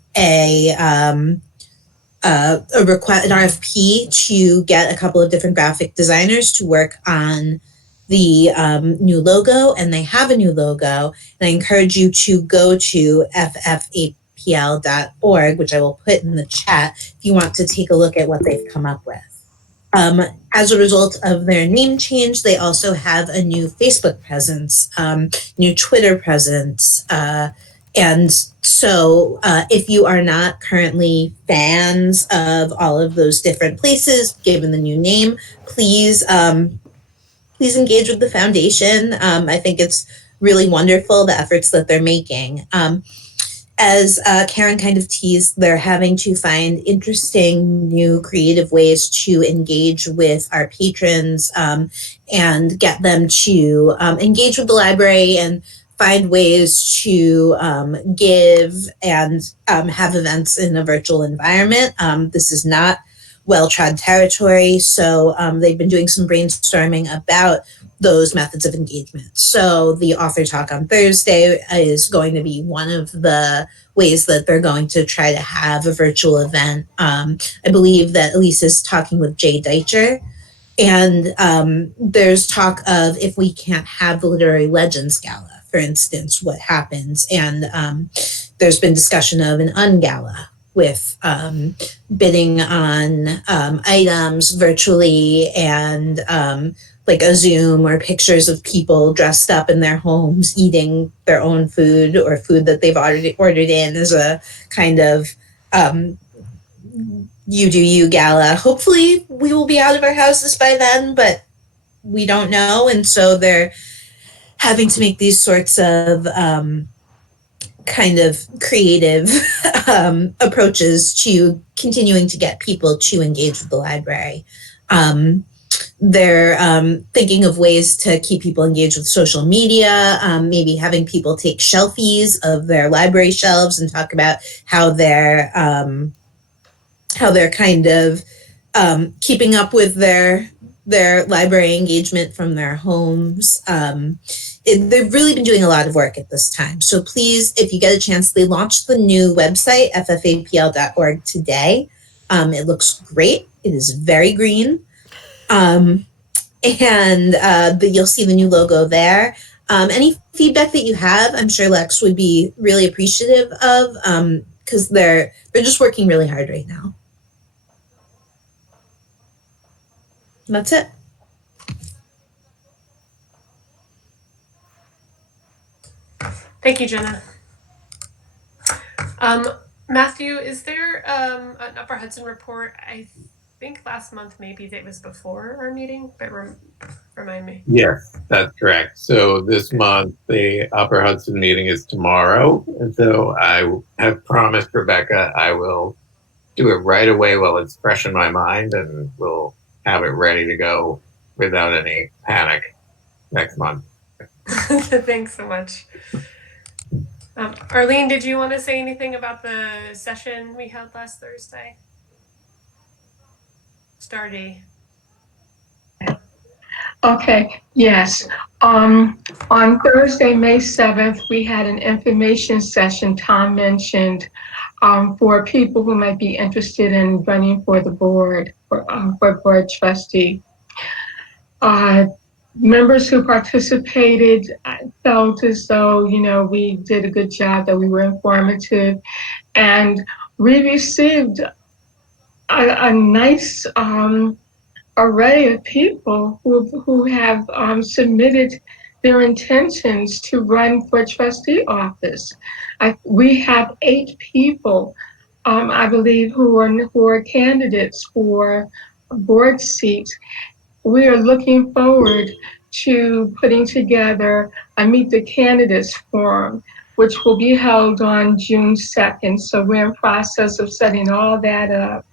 request, an RFP, to get a couple of different graphic designers to work on the new logo, and they have a new logo. And I encourage you to go to ffapl.org, which I will put in the chat, if you want to take a look at what they've come up with. As a result of their name change, they also have a new Facebook presence, new Twitter presence, and so if you are not currently fans of all of those different places, given the new name, please engage with the foundation. I think it's really wonderful, the efforts that they're making. As Karen kind of teased, they're having to find interesting, new, creative ways to engage with our patrons and get them to engage with the library and find ways to give and have events in a virtual environment. This is not well-trod territory, so they've been doing some brainstorming about those methods of engagement. So the author talk on Thursday is going to be one of the ways that they're going to try to have a virtual event. I believe that Elise is talking with Jay Deitcher, and there's talk of, if we can't have the Literary Legends Gala, for instance, what happens. And there's been discussion of an ungala with bidding on items virtually, and like a Zoom, or pictures of people dressed up in their homes eating their own food or food that they've already ordered in, as a kind of you do you gala. Hopefully we will be out of our houses by then, but we don't know. And so they're having to make these sorts of kind of creative approaches to continuing to get people to engage with the library. They're thinking of ways to keep people engaged with social media, maybe having people take selfies of their library shelves and talk about how they're kind of keeping up with their library engagement from their homes. They've really been doing a lot of work at this time. So please, if you get a chance, they launched the new website, ffapl.org, today. It looks great. It is very green. And you'll see the new logo there. Any feedback that you have, I'm sure Lex would be really appreciative of, because they're just working really hard right now. And that's it. Thank you, Jenna. Matthew, is there an Upper Hudson report? I think last month maybe it was before our meeting, but remind me. Yes, that's correct. So this month, the Upper Hudson meeting is tomorrow. And so I have promised Rebecca I will do it right away while it's fresh in my mind, and we'll have it ready to go without any panic next month. Thanks so much. Arlene, did you want to say anything about the session we held last Thursday? Stardy. Okay, yes. On Thursday, May 7th, we had an information session Tom mentioned for people who might be interested in running for the board, for board trustee. Members who participated felt as though, we did a good job, that we were informative, and we received a nice array of people who have submitted their intentions to run for trustee office. We have 8 people, I believe, who are candidates for board seats. We are looking forward to putting together a Meet the Candidates Forum, which will be held on June 2nd. So we're in process of setting all that up.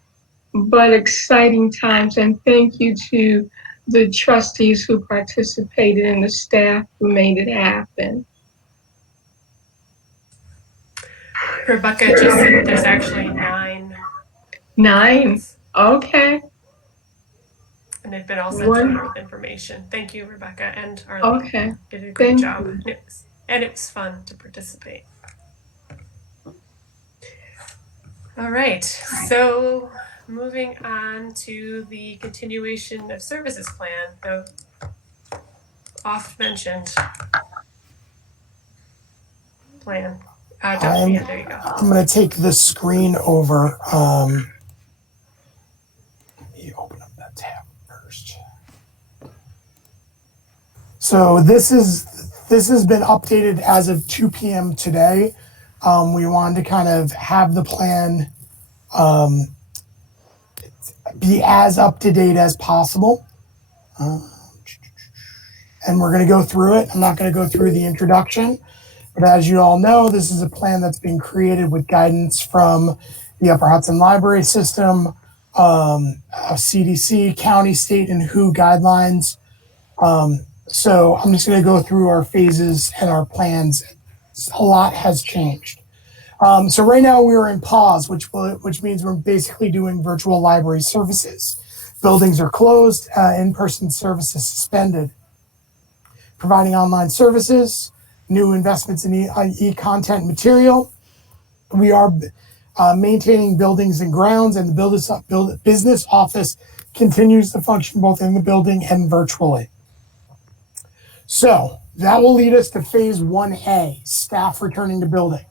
But exciting times, and thank you to the trustees who participated and the staff who made it happen. Rebecca just said that there's actually 9. 9? Okay. And they've been all sent to her with information. Thank you, Rebecca and Arlene. Okay. You did a great Thank job. you. And it was fun to participate. All right, so moving on to the continuation of services plan, the oft mentioned plan. There you go. I'm going to take the screen over. Let me open up that tab first. So this has been updated as of 2 p.m. today. We wanted to kind of have the plan be as up to date as possible. And we're going to go through it. I'm not going to go through the introduction, but as you all know, this is a plan that's been created with guidance from the Upper Hudson Library System, CDC, county, state, and WHO guidelines. So I'm just going to go through our phases and our plans. A lot has changed. So right now we are in pause, which means we're basically doing virtual library services. Buildings are closed, in-person services suspended. Providing online services, new investments in e-content material. We are maintaining buildings and grounds, and the business office continues to function both in the building and virtually. So that will lead us to phase 1A, staff returning to building.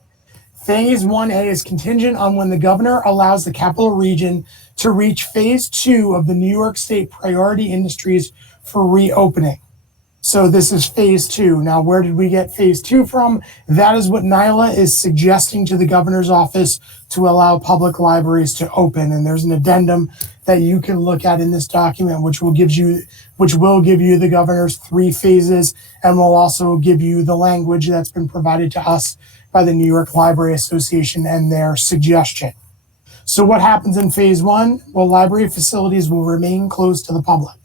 Phase 1A is contingent on when the governor allows the capital region to reach phase 2 of the New York State priority industries for reopening. So this is phase 2. Now, where did we get phase 2 from? That is what NYLA is suggesting to the governor's office to allow public libraries to open. And there's an addendum that you can look at in this document, which will give you the governor's 3 phases, and will also give you the language that's been provided to us by the New York Library Association and their suggestion. So what happens in phase 1? Well, library facilities will remain closed to the public.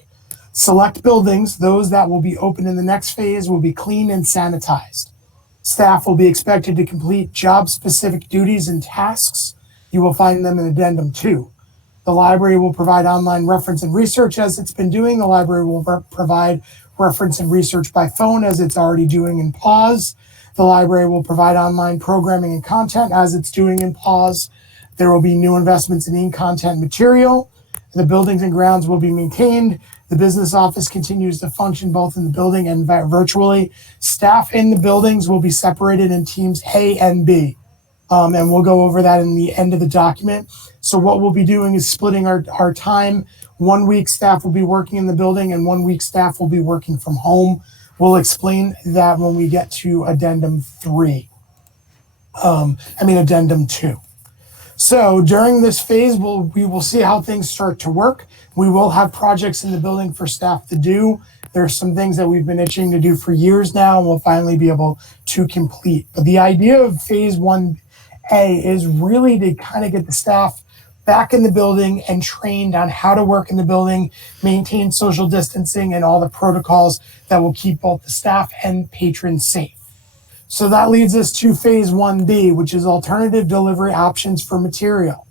Select buildings, those that will be open in the next phase, will be cleaned and sanitized. Staff will be expected to complete job-specific duties and tasks. You will find them in Addendum 2. The library will provide online reference and research as it's been doing. The library will provide reference and research by phone as it's already doing in pause. The library will provide online programming and content as it's doing in pause. There will be new investments in e-content material. The buildings and grounds will be maintained. The business office continues to function both in the building and virtually. Staff in the buildings will be separated in teams A and B. And we'll go over that in the end of the document. So what we'll be doing is splitting our time. 1 week staff will be working in the building and 1 week staff will be working from home. We'll explain that when we get to Addendum 2. So during this phase, we will see how things start to work. We will have projects in the building for staff to do. There's some things that we've been itching to do for years now, and we'll finally be able to complete. But the idea of phase 1A is really to kind of get the staff back in the building and trained on how to work in the building, maintain social distancing, and all the protocols that will keep both the staff and patrons safe. So that leads us to phase 1B, which is alternative delivery options for material.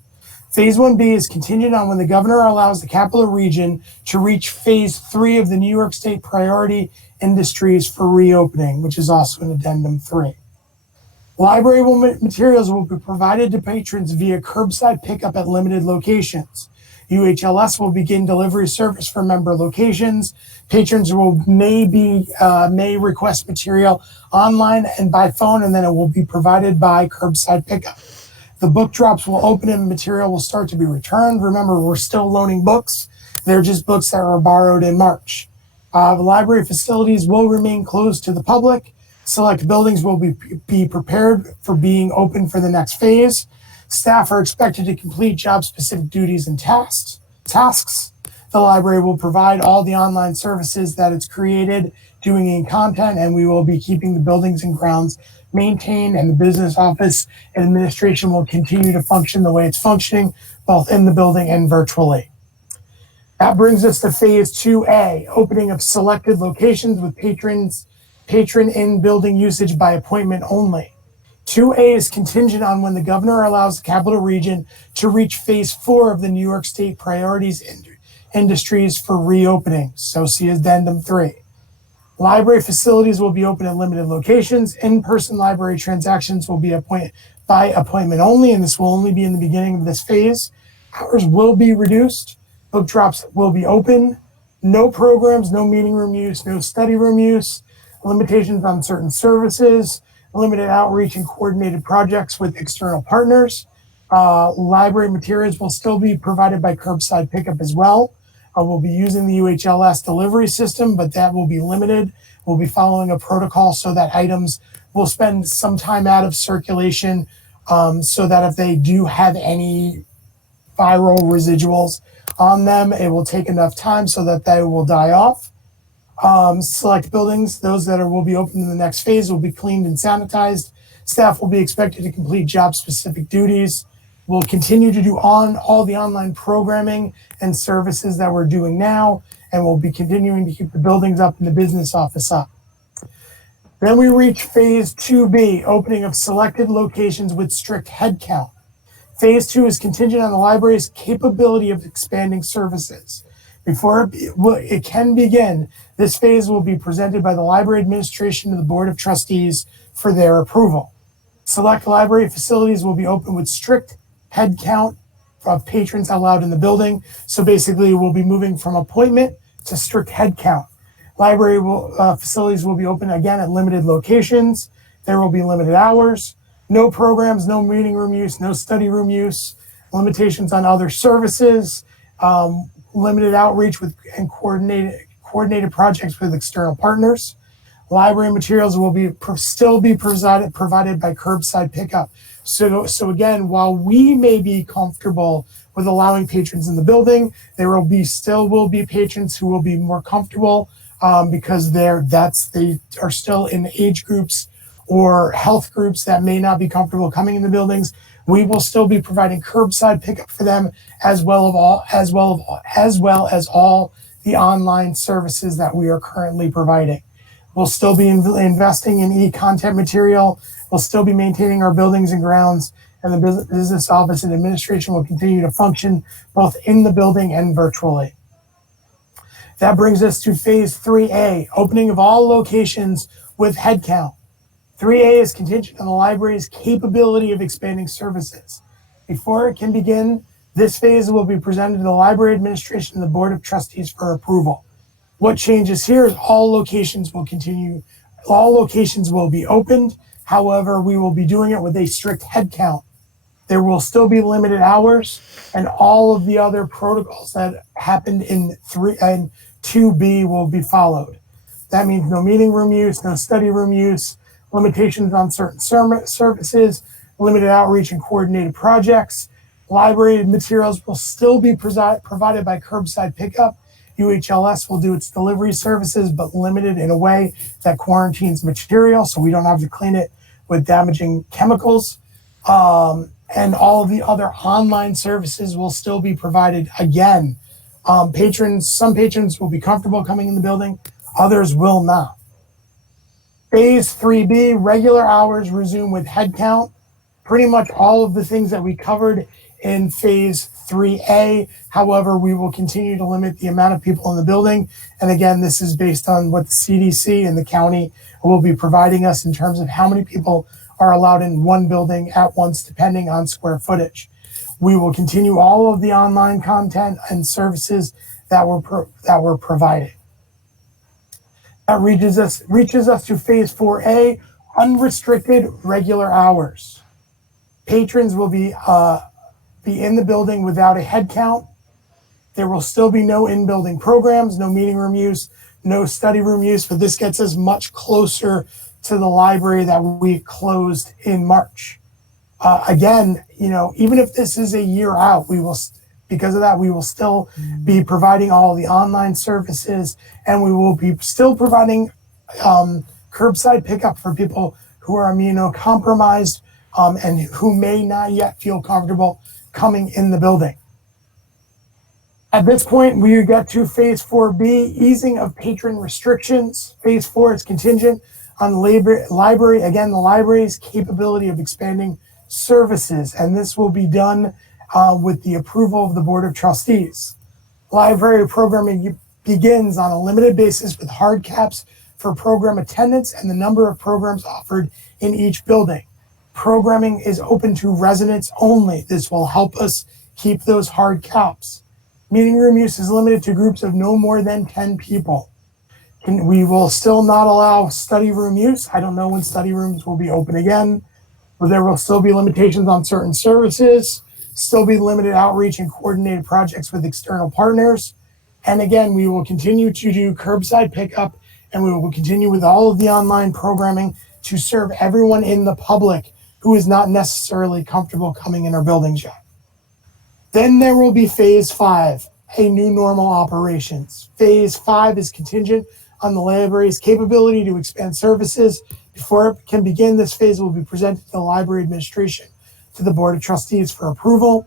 Phase 1B is contingent on when the governor allows the capital region to reach phase 3 of the New York State priority industries for reopening, which is also in Addendum 3. Library materials will be provided to patrons via curbside pickup at limited locations. UHLS will begin delivery service for member locations. Patrons may request material online and by phone, and then it will be provided by curbside pickup. The book drops will open and material will start to be returned. Remember, we're still loaning books. They're just books that were borrowed in March. The library facilities will remain closed to the public. Select buildings will be prepared for being open for the next phase. Staff are expected to complete job-specific duties and tasks. The library will provide all the online services that it's created, doing in content, and we will be keeping the buildings and grounds maintained, and the business office and administration will continue to function the way it's functioning, both in the building and virtually. That brings us to phase 2A, opening of selected locations with patron in-building usage by appointment only. 2A is contingent on when the governor allows the capital region to reach phase 4 of the New York State priorities industries for reopening. So see Addendum 3. Library facilities will be open at limited locations. In-person library transactions will be by appointment only, and this will only be in the beginning of this phase. Hours will be reduced. Book drops will be open. No programs, no meeting room use, no study room use. Limitations on certain services. Limited outreach and coordinated projects with external partners. Library materials will still be provided by curbside pickup as well. We'll be using the UHLS delivery system, but that will be limited. We'll be following a protocol so that items will spend some time out of circulation, so that if they do have any viral residuals on them, it will take enough time so that they will die off. Select buildings, those that will be open in the next phase, will be cleaned and sanitized. Staff will be expected to complete job-specific duties. We'll continue to do all the online programming and services that we're doing now, and we'll be continuing to keep the buildings up and the business office up. Then we reach phase 2B, opening of selected locations with strict headcount. Phase 2 is contingent on the library's capability of expanding services. Before it can begin, this phase will be presented by the library administration to the Board of Trustees for their approval. Select library facilities will be open with strict head count of patrons allowed in the building. So basically we'll be moving from appointment to strict head count. Library facilities will be open again at limited locations. There will be limited hours, no programs, no meeting room use, no study room use, limitations on other services, limited outreach and coordinated projects with external partners. Library materials will still be provided by curbside pickup. So again, while we may be comfortable with allowing patrons in the building, there will be patrons who will be more comfortable because they are still in age groups or health groups that may not be comfortable coming in the buildings. We will still be providing curbside pickup for them, as well as all the online services that we are currently providing. We'll still be investing in e-content material. We'll still be maintaining our buildings and grounds, and the business office and administration will continue to function both in the building and virtually. That brings us to phase 3A, opening of all locations with headcount. 3A is contingent on the library's capability of expanding services. Before it can begin, this phase will be presented to the library administration and the Board of Trustees for approval. What changes here is all locations will be opened. However, we will be doing it with a strict head count. There will still be limited hours, and all of the other protocols that happened in 2B will be followed. That means no meeting room use, no study room use, limitations on certain services, limited outreach and coordinated projects. Library materials will still be provided by curbside pickup. UHLS will do its delivery services, but limited in a way that quarantines material, so we don't have to clean it with damaging chemicals. and all of the other online services will still be provided again. Some patrons will be comfortable coming in the building, others will not. Phase 3B, regular hours resume with headcount. Pretty much all of the things that we covered in phase 3A. However, we will continue to limit the amount of people in the building. And again, this is based on what the CDC and the county will be providing us in terms of how many people are allowed in one building at once, depending on square footage. We will continue all of the online content and services that we're providing. That reaches us to phase 4A, unrestricted regular hours. Patrons will be in the building without a head count. There will still be no in-building programs, no meeting room use, no study room use, but this gets us much closer to the library that we closed in March. Again, even if this is a year out, because of that, we will still be providing all the online services, and we will be still providing curbside pickup for people who are immunocompromised and who may not yet feel comfortable coming in the building. At this point, we get to phase 4B, easing of patron restrictions. Phase 4 is contingent on the library, again, the library's capability of expanding services, and this will be done with the approval of the Board of Trustees. Library programming begins on a limited basis with hard caps for program attendance and the number of programs offered in each building. Programming is open to residents only. This will help us keep those hard caps. Meeting room use is limited to groups of no more than 10 people. We will still not allow study room use. I don't know when study rooms will be open again, but there will still be limitations on certain services, still be limited outreach and coordinated projects with external partners. And again, we will continue to do curbside pickup, and we will continue with all of the online programming to serve everyone in the public who is not necessarily comfortable coming in our buildings yet. Then there will be phase 5, a new normal operations. Phase 5 is contingent on the library's capability to expand services. Before it can begin, this phase will be presented to the library administration, to the Board of Trustees for approval.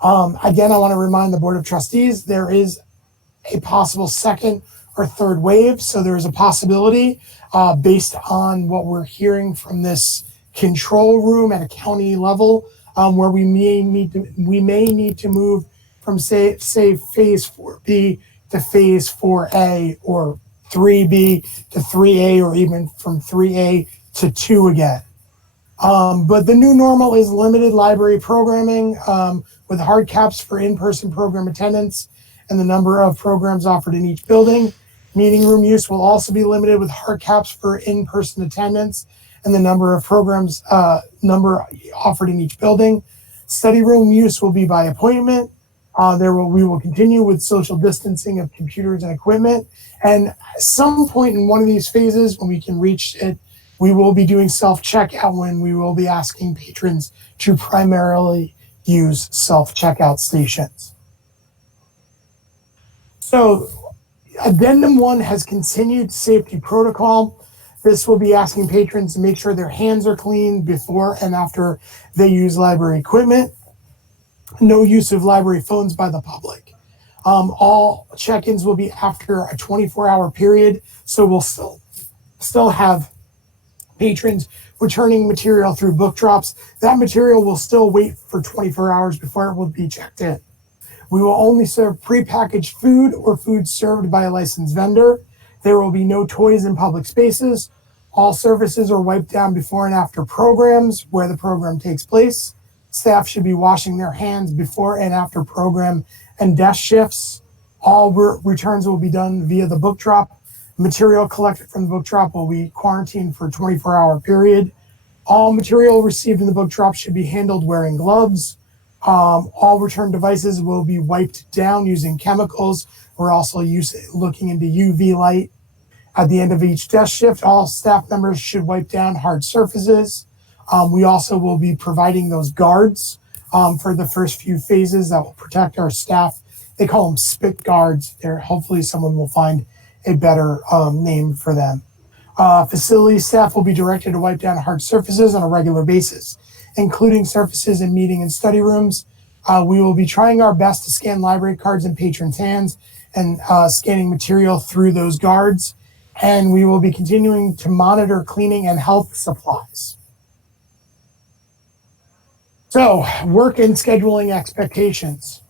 Again, I want to remind the Board of Trustees, there is a possible second or third wave. So there is a possibility based on what we're hearing from this control room at a county level, where we may need to move from say phase 4B to phase 4A, or 3B to 3A, or even from 3A to 2 again. But the new normal is limited library programming with hard caps for in-person program attendance and the number of programs offered in each building. Meeting room use will also be limited with hard caps for in-person attendance and the number of programs offered in each building. Study room use will be by appointment. We will continue with social distancing of computers and equipment. And at some point in one of these phases, when we can reach it, we will be doing self-checkout, when we will be asking patrons to primarily use self-checkout stations. So Addendum 1 has continued safety protocol. This will be asking patrons to make sure their hands are clean before and after they use library equipment. No use of library phones by the public. All check-ins will be after a 24-hour period, so we'll still have patrons returning material through book drops. That material will still wait for 24 hours before it will be checked in. We will only serve prepackaged food or food served by a licensed vendor. There will be no toys in public spaces. All services are wiped down before and after programs where the program takes place. Staff should be washing their hands before and after program and desk shifts. All returns will be done via the book drop. Material collected from the book drop will be quarantined for a 24-hour period. All material received in the book drop should be handled wearing gloves. All return devices will be wiped down using chemicals. We're also looking into UV light. At the end of each desk shift, all staff members should wipe down hard surfaces. We also will be providing those guards for the first few phases that will protect our staff. They call them spit guards. Hopefully someone will find a better name for them. Facility staff will be directed to wipe down hard surfaces on a regular basis. including surfaces in meeting and study rooms. We will be trying our best to scan library cards in patrons' hands and scanning material through those guards. And we will be continuing to monitor cleaning and health supplies. So, work and scheduling expectations.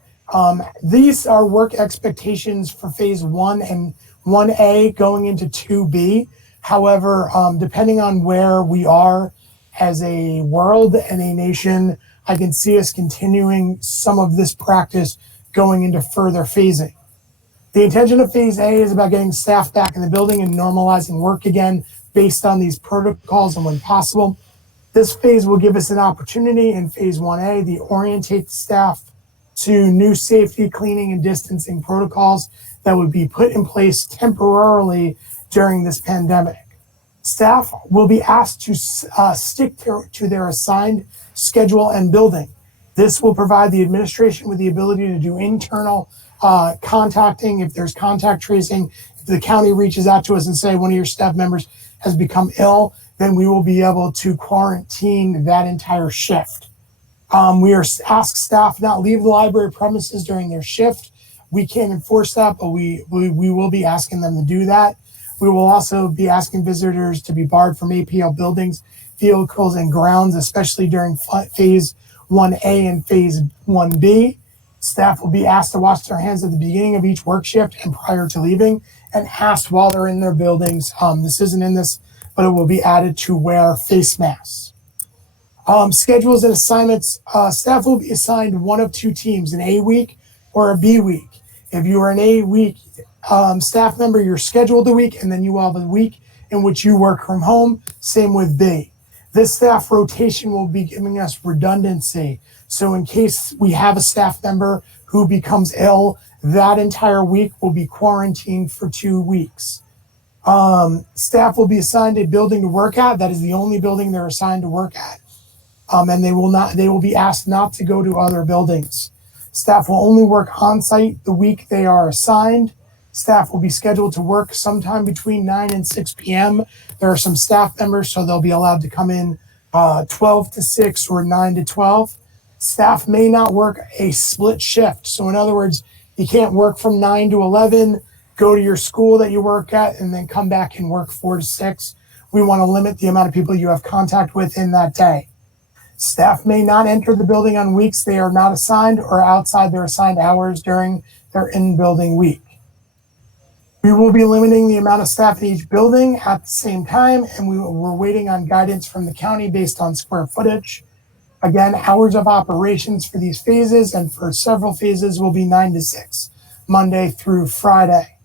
These are work expectations for phase 1 and 1A going into 2B. However, depending on where we are as a world and a nation, I can see us continuing some of this practice going into further phasing. The intention of phase A is about getting staff back in the building and normalizing work again based on these protocols and when possible. This phase will give us an opportunity in phase 1A to orientate the staff to new safety, cleaning, and distancing protocols that would be put in place temporarily during this pandemic. Staff will be asked to stick to their assigned schedule and building. This will provide the administration with the ability to do internal contacting if there's contact tracing. If the county reaches out to us and say one of your staff members has become ill, then we will be able to quarantine that entire shift. We are asked staff not leave the library premises during their shift. We can't enforce that, but we will be asking them to do that. We will also be asking visitors to be barred from APL buildings, vehicles, and grounds, especially during phase 1A and phase 1B. Staff will be asked to wash their hands at the beginning of each work shift and prior to leaving, and asked while they're in their buildings. This isn't in this, but it will be added to wear face masks. Schedules and assignments. Staff will be assigned one of two teams, an A week or a B week. If you are an A week staff member, you're scheduled a week, and then you will have a week in which you work from home. Same with B. This staff rotation will be giving us redundancy. So in case we have a staff member who becomes ill, that entire week will be quarantined for 2 weeks. Staff will be assigned a building to work at. That is the only building they're assigned to work at. And they will be asked not to go to other buildings. Staff will only work on site the week they are assigned. Staff will be scheduled to work sometime between 9 and 6 p.m. There are some staff members, so they'll be allowed to come in 12 to 6 or 9 to 12. Staff may not work a split shift. So in other words, you can't work from 9 to 11, go to your school that you work at, and then come back and work 4 to 6. We want to limit the amount of people you have contact with in that day. Staff may not enter the building on weeks they are not assigned or outside their assigned hours during their in-building week. We will be limiting the amount of staff in each building at the same time, and we're waiting on guidance from the county based on square footage. Again, hours of operations for these phases and for several phases will be 9 to 6, Monday through Friday.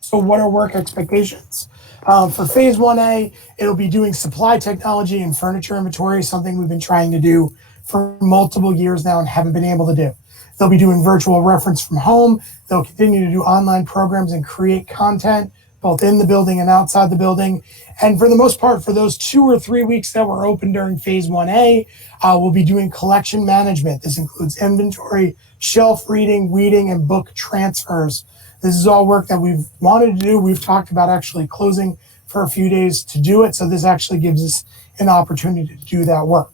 So what are work expectations? For phase 1A, it'll be doing supply technology and furniture inventory, something we've been trying to do for multiple years now and haven't been able to do. They'll be doing virtual reference from home. They'll continue to do online programs and create content, both in the building and outside the building. And for the most part, for those 2 or 3 weeks that were open during phase 1A, we'll be doing collection management. This includes inventory, shelf reading, weeding, and book transfers. This is all work that we've wanted to do. We've talked about actually closing for a few days to do it. So this actually gives us an opportunity to do that work.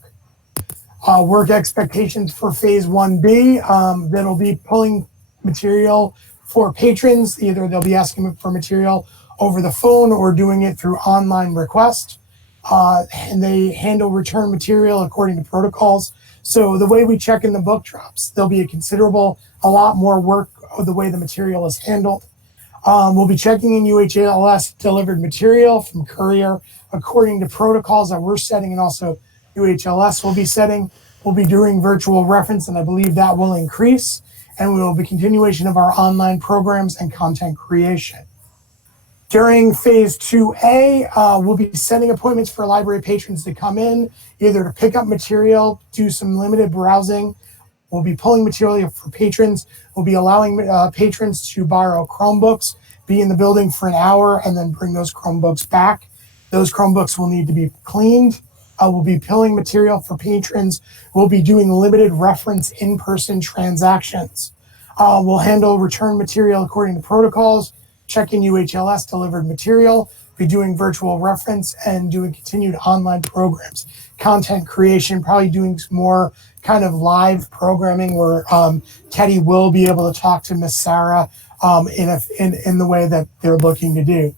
Work expectations for phase 1B, that'll be pulling material for patrons. Either they'll be asking for material over the phone or doing it through online request. And they handle return material according to protocols. So the way we check in the book drops, there'll be a lot more work of the way the material is handled. We'll be checking in UHLS delivered material from courier according to protocols that we're setting, and also UHLS will be setting. We'll be doing virtual reference, and I believe that will increase. And we will be continuation of our online programs and content creation. During phase 2A, we'll be setting appointments for library patrons to come in, either to pick up material, do some limited browsing. We'll be pulling material for patrons. We'll be allowing patrons to borrow Chromebooks, be in the building for an hour, and then bring those Chromebooks back. Those Chromebooks will need to be cleaned. We'll be pulling material for patrons. We'll be doing limited reference in-person transactions. We'll handle return material according to protocols, check in UHLS delivered material. be doing virtual reference and doing continued online programs, content creation, probably doing some more kind of live programming where Teddy will be able to talk to Miss Sarah in the way that they're looking to do.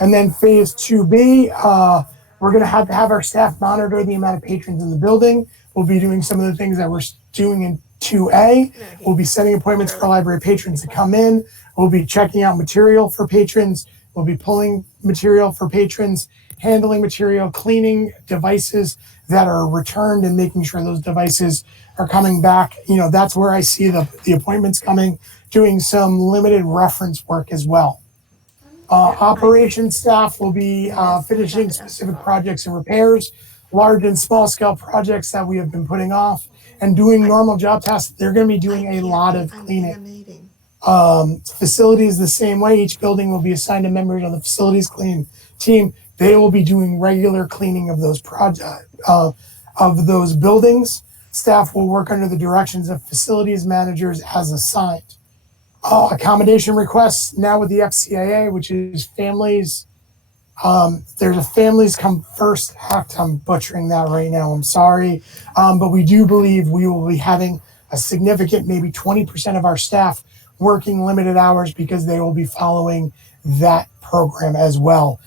And then phase 2B, we're going to have our staff monitor the amount of patrons in the building. We'll be doing some of the things that we're doing in 2A. We'll be setting appointments for library patrons to come in. We'll be checking out material for patrons. We'll be pulling material for patrons, handling material, cleaning devices that are returned and making sure those devices are coming back. You know, that's where I see the appointments coming, doing some limited reference work as well. Operations staff will be finishing specific projects and repairs, large and small scale projects that we have been putting off, and doing normal job tasks. They're going to be doing a lot of cleaning. Facilities the same way. Each building will be assigned a member of the facilities clean team. They will be doing regular cleaning of those of those buildings. Staff will work under the directions of facilities managers as assigned. Accommodation requests now with the FCIA, which is families. There's a families come first act. I'm butchering that right now. I'm sorry. But we do believe we will be having a significant, maybe 20% of our staff working limited hours because they will be following that program as well.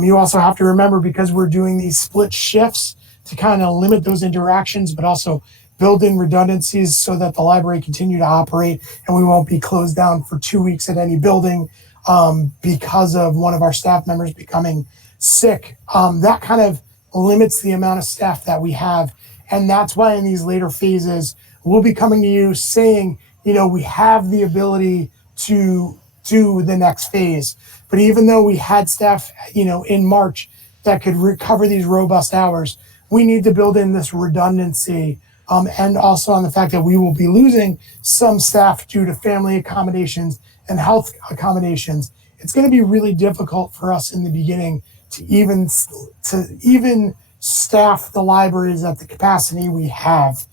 You also have to remember, because we're doing these split shifts to kind of limit those interactions, but also build in redundancies so that the library continue to operate and we won't be closed down for 2 weeks at any building because of one of our staff members becoming sick. That kind of limits the amount of staff that we have. And that's why in these later phases, we'll be coming to you saying, you know, we have the ability to do the next phase. But even though we had staff, you know, in March that could recover these robust hours, we need to build in this redundancy. And also on the fact that we will be losing some staff due to family accommodations and health accommodations. It's going to be really difficult for us in the beginning to even staff the libraries at the capacity we have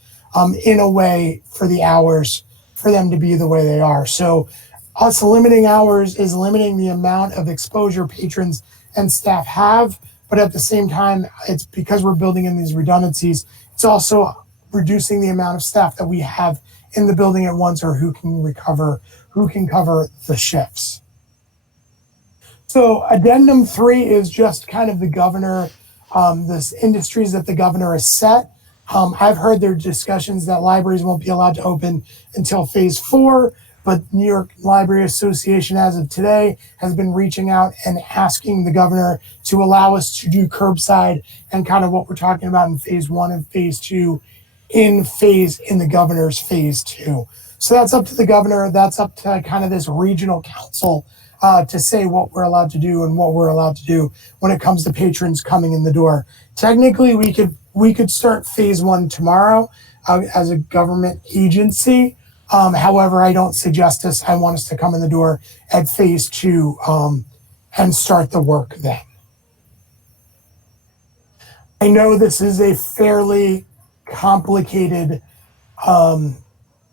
in a way for the hours for them to be the way they are. So us limiting hours is limiting the amount of exposure patrons and staff have, but at the same time, it's because we're building in these redundancies. It's also reducing the amount of staff that we have in the building at once or who can cover the shifts. So Addendum 3 is just kind of the governor, this industries that the governor has set. I've heard there are discussions that libraries won't be allowed to open until phase 4, but New York Library Association as of today has been reaching out and asking the governor to allow us to do curbside and kind of what we're talking about in phase 1 and phase 2 in the governor's phase 2. So that's up to the governor. That's up to kind of this regional council to say what we're allowed to do and what we're allowed to do when it comes to patrons coming in the door. Technically, we could start phase 1 tomorrow as a government agency. However, I don't suggest this. I want us to come in the door at phase 2 and start the work then. I know this is a fairly complicated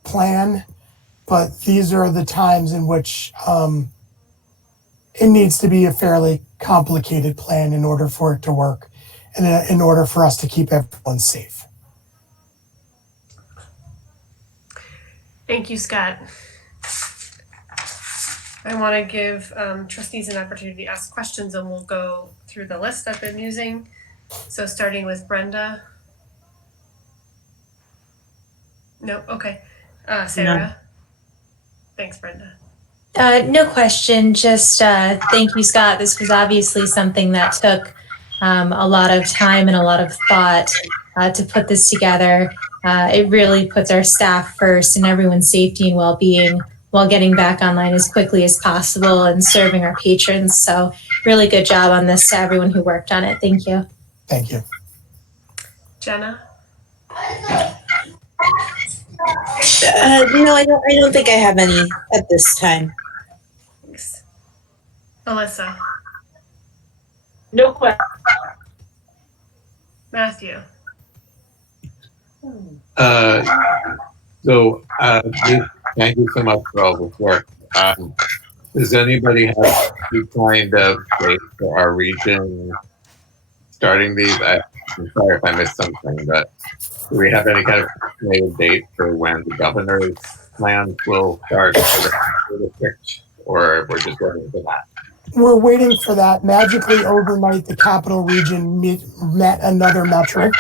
plan, but these are the times in which it needs to be a fairly complicated plan in order for it to work and in order for us to keep everyone safe. Thank you, Scott. I want to give trustees an opportunity to ask questions, and we'll go through the list I've been using. So starting with Brenda. No, okay. Sarah. No. Thanks, Brenda. No question. Just thank you, Scott. This was obviously something that took a lot of time and a lot of thought to put this together. It really puts our staff first and everyone's safety and well-being while getting back online as quickly as possible and serving our patrons. So really good job on this to everyone who worked on it. Thank you. Thank you. Jenna? No, I don't think I have any at this time. Thanks. Alyssa? No question. Matthew? Thank you so much for all this work. Does anybody have any kind of date for our region starting these? I'm sorry if I missed something, but do we have any kind of estimated date for when the governor's plans will start for the district, or we're just waiting for that? We're waiting for that. Magically overnight, the capital region met another metric,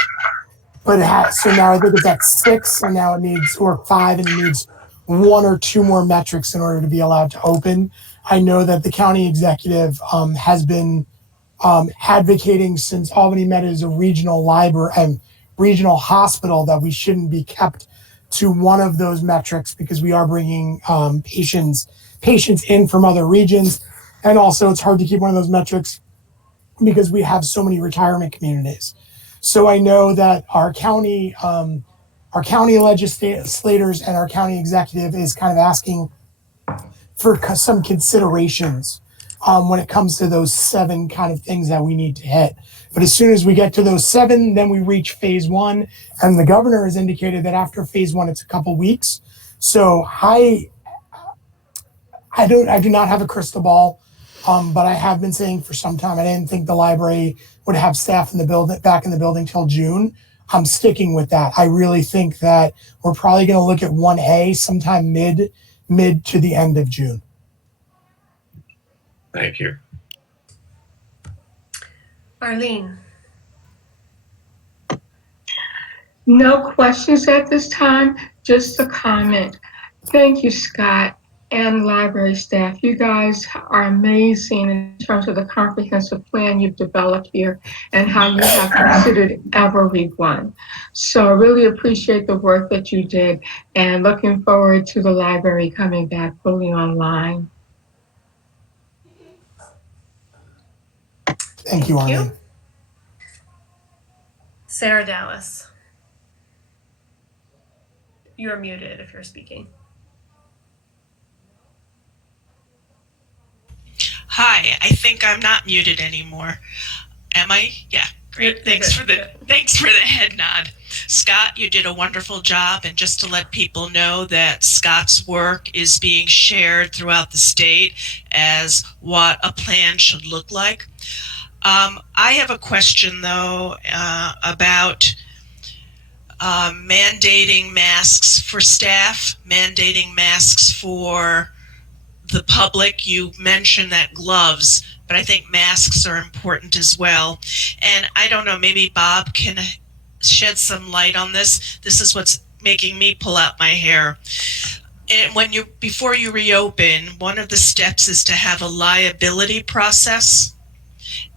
but it has, so now I think it's at 6, and now it needs, or 5, and it needs 1 or 2 more metrics in order to be allowed to open. I know that the county executive has been advocating since Albany met as a regional library and regional hospital that we shouldn't be kept to one of those metrics because we are bringing patients in from other regions. And also it's hard to keep one of those metrics because we have so many retirement communities. So I know that our county legislators and our county executive is kind of asking for some considerations when it comes to those 7 kind of things that we need to hit. But as soon as we get to those 7, then we reach phase 1. And the governor has indicated that after phase 1, it's a couple weeks. So I do not have a crystal ball, but I have been saying for some time I didn't think the library would have staff in the building back in the building till June. I'm sticking with that. I really think that we're probably going to look at 1A sometime mid to the end of June. Thank you. Arlene. No questions at this time, just a comment. Thank you, Scott and library staff. You guys are amazing in terms of the comprehensive plan you've developed here and how you have considered everyone. So I really appreciate the work that you did and looking forward to the library coming back fully online. Thank you, Arlene. Sarah Dallas. You're muted if you're speaking. Hi, I think I'm not muted anymore. Am I? Yeah, great. Thanks for the head nod. Scott, you did a wonderful job, and just to let people know that Scott's work is being shared throughout the state as what a plan should look like. I have a question, though, about mandating masks for staff, mandating masks for the public. You mentioned that gloves, but I think masks are important as well. And I don't know, maybe Bob can shed some light on this. This is what's making me pull out my hair. And before you reopen, one of the steps is to have a liability process.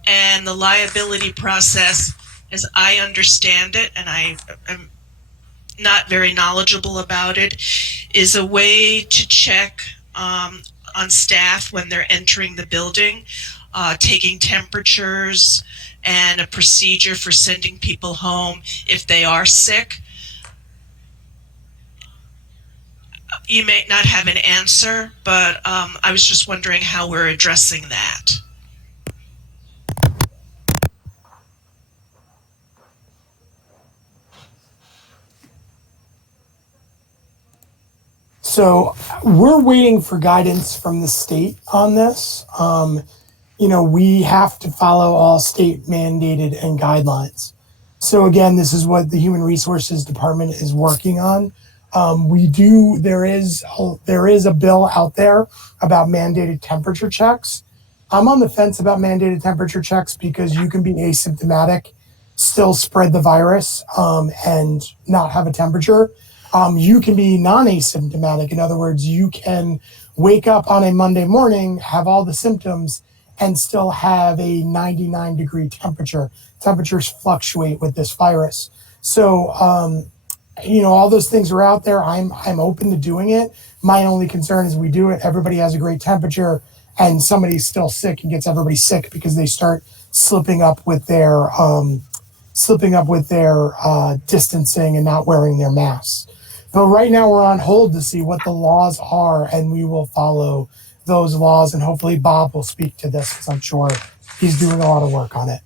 And the liability process, as I understand it, and I'm not very knowledgeable about it, is a way to check on staff when they're entering the building, taking temperatures, and a procedure for sending people home if they are sick. You may not have an answer, but I was just wondering how we're addressing that. So we're waiting for guidance from the state on this. We have to follow all state mandated and guidelines. So again, this is what the Human Resources Department is working on. There is a bill out there about mandated temperature checks. I'm on the fence about mandated temperature checks because you can be asymptomatic, still spread the virus, and not have a temperature. You can be non-asymptomatic. In other words, you can wake up on a Monday morning, have all the symptoms, and still have a 99-degree temperature. Temperatures fluctuate with this virus. So, all those things are out there. I'm open to doing it. My only concern is we do it, everybody has a great temperature, and somebody's still sick and gets everybody sick because they start slipping up with their distancing and not wearing their masks. But right now we're on hold to see what the laws are, and we will follow those laws. And hopefully Bob will speak to this because I'm sure he's doing a lot of work on it.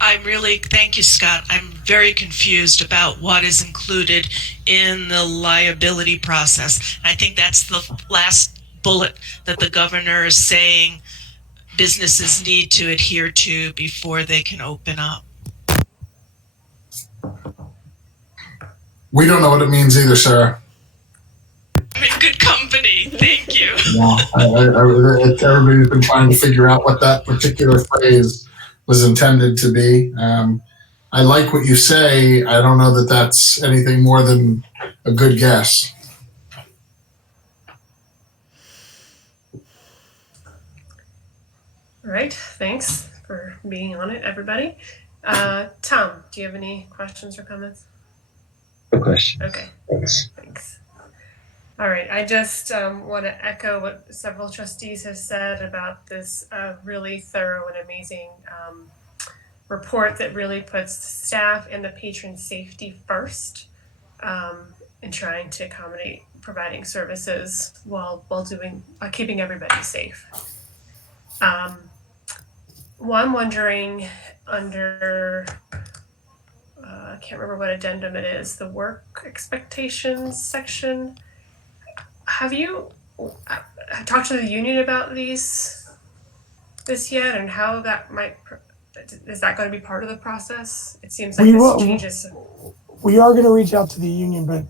Thank you, Scott. I'm very confused about what is included in the liability process. I think that's the last bullet that the governor is saying businesses need to adhere to before they can open up? We don't know what it means either, Sarah. I'm in good company. Thank you. Yeah, everybody's been trying to figure out what that particular phrase was intended to be. I like what you say. I don't know that that's anything more than a good guess. All right, thanks for being on it, everybody. Tom, do you have any questions or comments? No question. Okay, Thanks. thanks. All right, I just want to echo what several trustees have said about this really thorough and amazing report that really puts staff and the patron safety first in trying to accommodate providing services while keeping everybody safe. Well, I'm wondering under, I can't remember what addendum it is, the work expectations section. Have you talked to the union about this yet, and how that might, is that going to be part of the process? It seems like this changes. We are going to reach out to the union, but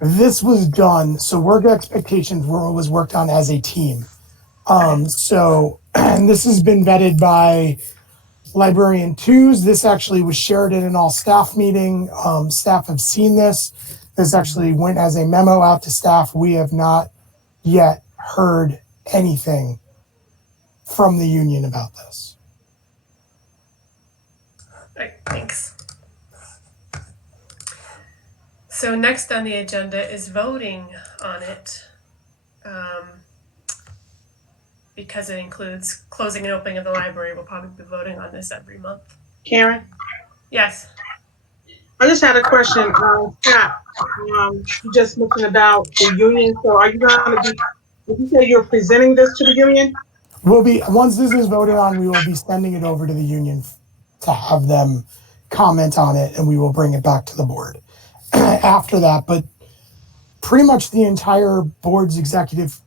this was done. So work expectations was worked on as a team. So, and this has been vetted by librarian twos. This actually was shared in an all staff meeting. Staff have seen this. This actually went as a memo out to staff. We have not yet heard anything from the union about this. All right, thanks. So next on the agenda is voting on it. Because it includes closing and opening of the library, we'll probably be voting on this every month. Karen, Yes. I just had a question. Scott, you just mentioned about the union. So are you going to be, did you say you're presenting this to the union? We'll be, once this is voted on, we will be sending it over to the union to have them comment on it, and we will bring it back to the board after that. But pretty much the entire board's the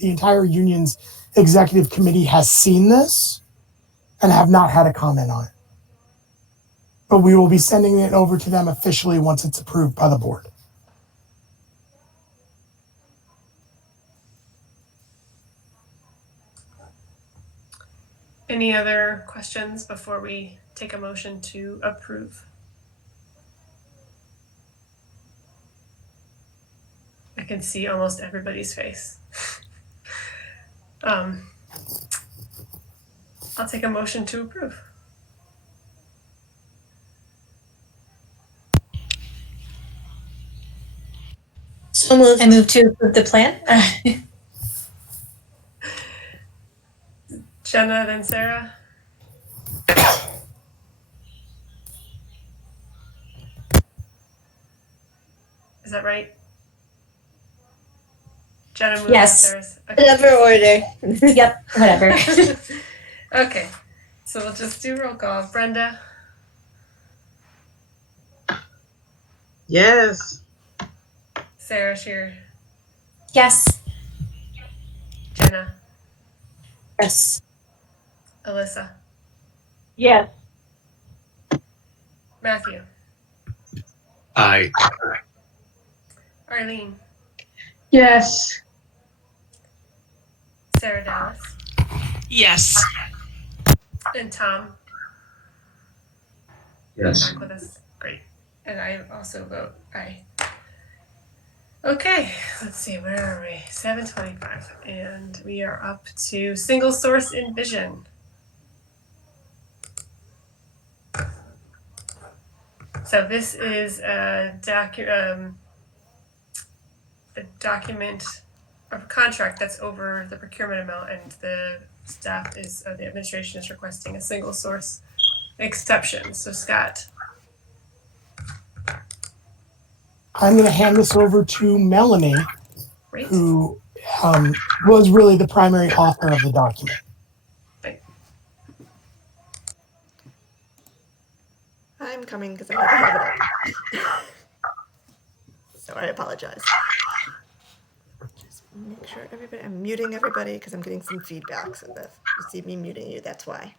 entire union's executive committee has seen this and have not had a comment on it. But we will be sending it over to them officially once it's approved by the board. Any other questions before we take a motion to approve? I can see almost everybody's face. I'll take a motion to approve. So moved. I move to approve the plan. Jenna, then Sarah. Is that right? Jenna moved. Yes. Sarah's. Okay. Whatever order. Yep, whatever. Okay, so we'll just do roll call. Brenda? Yes. Sarah Shear? Yes. Jenna? Yes. Alyssa? Yes. Matthew? Aye. Arlene? Yes. Sarah Dallas? Yes. And Tom? Yes. Back with us. Great. And I also vote aye. Okay, let's see, where are we? 7:25, and we are up to single source Envision. So this is a document of a contract that's over the procurement amount, and the staff is, the administration is requesting a single source exception. So Scott. I'm going to hand this over to Melanie, Great. who was really the primary author of the document. Right. I'm coming because I need to have it up. So I apologize. Just a minute. make sure everybody, I'm muting everybody because I'm getting some feedback. So that you see me muting you, that's why.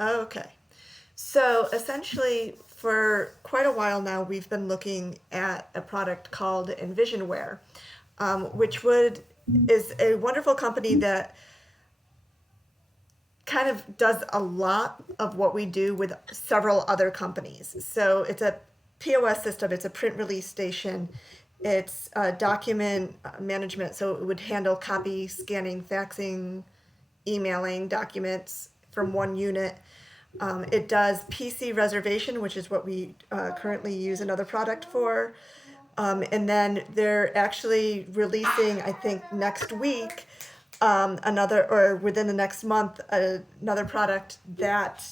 Okay. So essentially, for quite a while now, we've been looking at a product called Envisionware, which is a wonderful company that kind of does a lot of what we do with several other companies. So it's a POS system, it's a print release station, it's document management, so it would handle copy, scanning, faxing, emailing documents from one unit. It does PC reservation, which is what we currently use another product for. And then they're actually releasing, I think, next week, or within the next month, another product that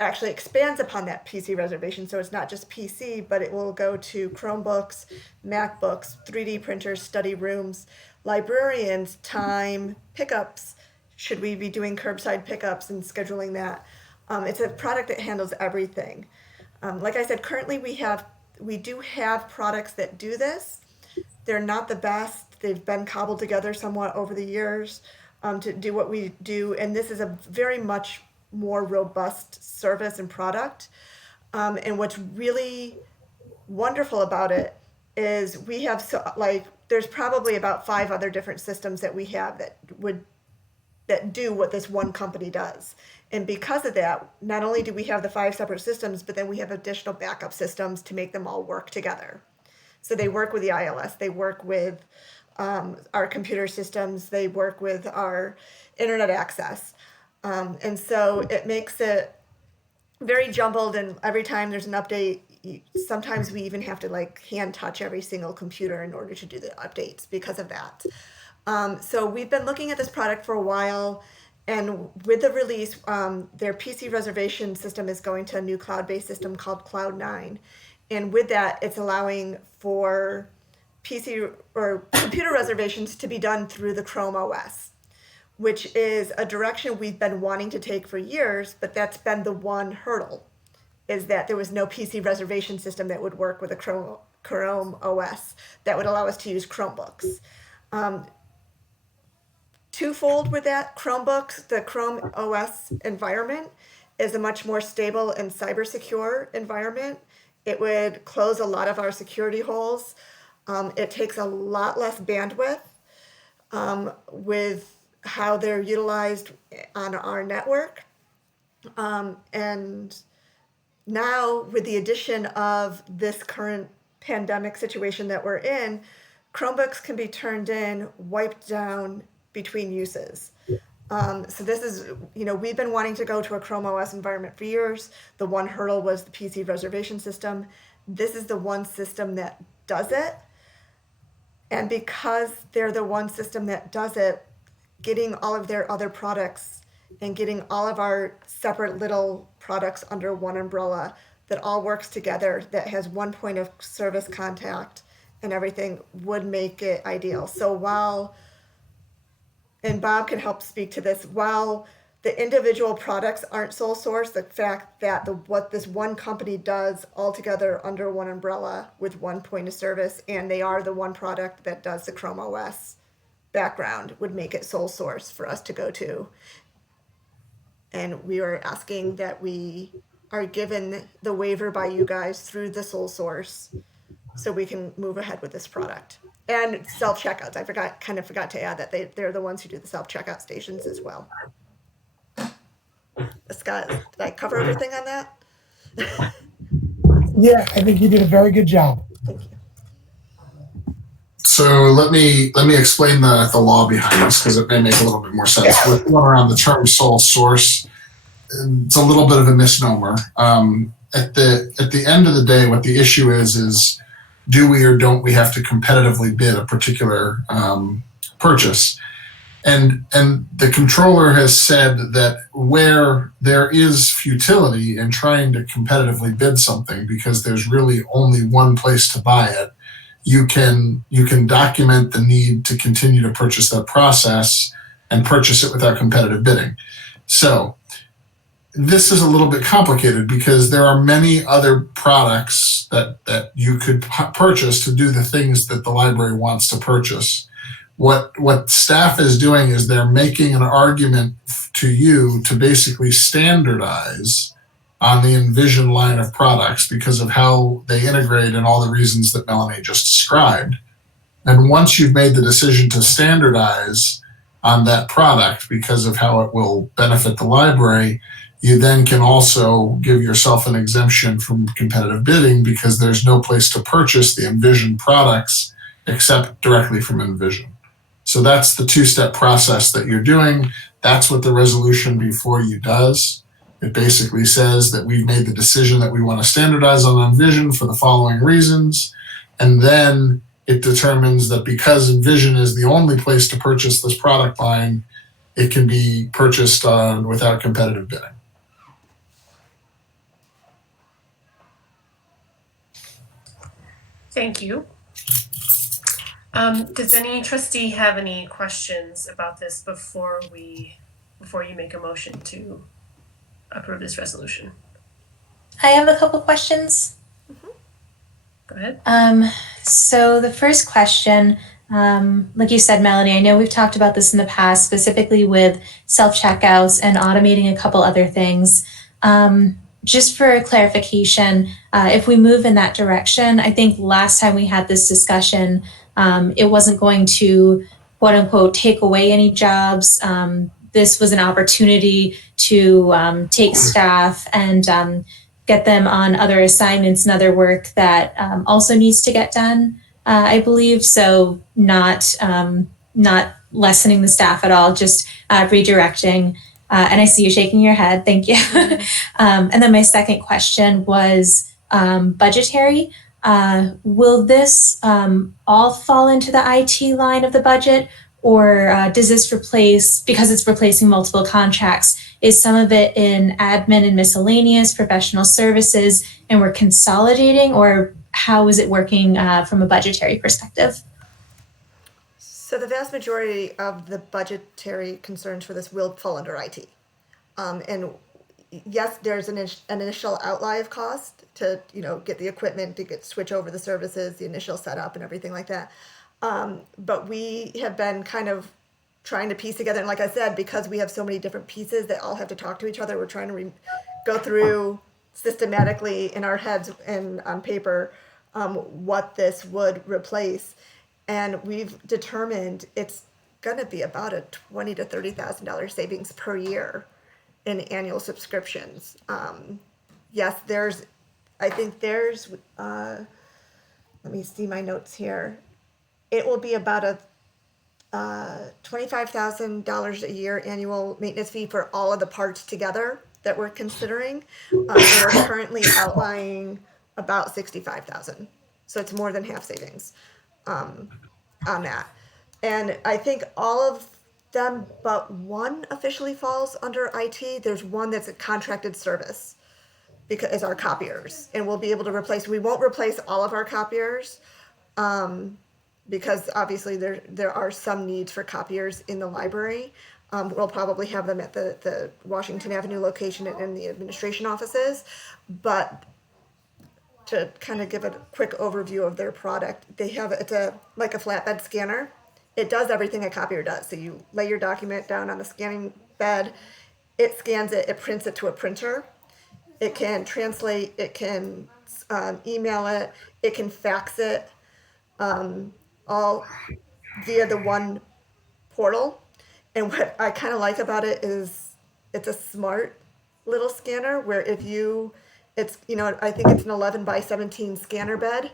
actually expands upon that PC reservation. So it's not just PC, but it will go to Chromebooks, MacBooks, 3D printers, study rooms, librarians, time, pickups. Should we be doing curbside pickups and scheduling that? It's a product that handles everything. Like I said, currently we do have products that do this. They're not the best. They've been cobbled together somewhat over the years to do what we do. And this is a very much more robust service and product. And what's really wonderful about it is we have there's probably about 5 other different systems that we have that do what this one company does. And because of that, not only do we have the 5 separate systems, but then we have additional backup systems to make them all work together. So they work with the ILS, they work with our computer systems, they work with our internet access. And so it makes it very jumbled, and every time there's an update, sometimes we even have to hand touch every single computer in order to do the updates because of that. So we've been looking at this product for a while, and with the release, their PC reservation system is going to a new cloud-based system called Cloud9. And with that, it's allowing for PC or computer reservations to be done through the Chrome OS, which is a direction we've been wanting to take for years, but that's been the one hurdle, is that there was no PC reservation system that would work with a Chrome OS that would allow us to use Chromebooks. Twofold with that, Chromebooks, the Chrome OS environment is a much more stable and cyber secure environment. It would close a lot of our security holes. It takes a lot less bandwidth with how they're utilized on our network. And now with the addition of this current pandemic situation that we're in, Chromebooks can be turned in, wiped down between uses. So this is, we've been wanting to go to a Chrome OS environment for years. The one hurdle was the PC reservation system. This is the one system that does it. And because they're the one system that does it, getting all of their other products and getting all of our separate little products under one umbrella that all works together, that has one point of service contact and everything, would make it ideal. So and Bob can help speak to this, while the individual products aren't sole source, the fact that what this one company does all together under one umbrella with one point of service, and they are the one product that does the Chrome OS background, would make it sole source for us to go to. And we are asking that we are given the waiver by you guys through the sole source so we can move ahead with this product. And self-checkouts. I forgot to add that they're the ones who do the self-checkout stations as well. Scott, did I cover everything on that? Yeah, I think you did a very good job. Thank you. So let me explain the law behind this, because it may make a little bit more sense. With one around the term sole source, it's a little bit of a misnomer. At the end of the day, what the issue is do we or don't we have to competitively bid a particular purchase? And the controller has said that where there is futility in trying to competitively bid something because there's really only one place to buy it, you can document the need to continue to purchase that process and purchase it without competitive bidding. So this is a little bit complicated because there are many other products that you could purchase to do the things that the library wants to purchase. What staff is doing is they're making an argument to you to basically standardize on the Envision line of products because of how they integrate and all the reasons that Melanie just described. And once you've made the decision to standardize on that product because of how it will benefit the library, you then can also give yourself an exemption from competitive bidding because there's no place to purchase the Envision products except directly from Envision. So that's the two-step process that you're doing. That's what the resolution before you does. It basically says that we've made the decision that we want to standardize on Envision for the following reasons. And then it determines that because Envision is the only place to purchase this product line, it can be purchased without competitive bidding. Thank you. Does any trustee have any questions about this before you make a motion to approve this resolution? I have a couple questions. Go ahead. So the first question, like you said, Melanie, I know we've talked about this in the past, specifically with self-checkouts and automating a couple other things. Just for clarification, if we move in that direction, I think last time we had this discussion, it wasn't going to, quote unquote, take away any jobs. This was an opportunity to take staff and get them on other assignments and other work that also needs to get done, I believe. So not lessening the staff at all, just redirecting. And I see you shaking your head. Thank you. And then my second question was budgetary. Will this all fall into the IT line of the budget, or does this replace, because it's replacing multiple contracts, is some of it in admin and miscellaneous professional services and we're consolidating, or how is it working from a budgetary perspective? So the vast majority of the budgetary concerns for this will fall under IT. And yes, there's an initial outlay of cost to, get the equipment, to switch over the services, the initial setup and everything like that. But we have been kind of trying to piece together, and like I said, because we have so many different pieces that all have to talk to each other, we're trying to go through systematically in our heads and on paper what this would replace. And we've determined it's going to be about a $20,000 to $30,000 savings per year in annual subscriptions. Yes, I think there's, let me see my notes here. It will be about a $25,000 a year annual maintenance fee for all of the parts together that we're considering. And we're currently outlining about $65,000. So it's more than half savings on that. And I think all of them but one officially falls under IT. There's one that's a contracted service because it's our copiers, and we'll be able to replace. We won't replace all of our copiers because obviously there are some needs for copiers in the library. We'll probably have them at the Washington Avenue location and in the administration offices, but to kind of give a quick overview of their product, it's like a flatbed scanner. It does everything a copier does. So you lay your document down on the scanning bed, it scans it, it prints it to a printer. It can translate, it can email it, it can fax it, all via the one portal. And what I kind of like about it is it's a smart little scanner where I think it's an 11 by 17 scanner bed.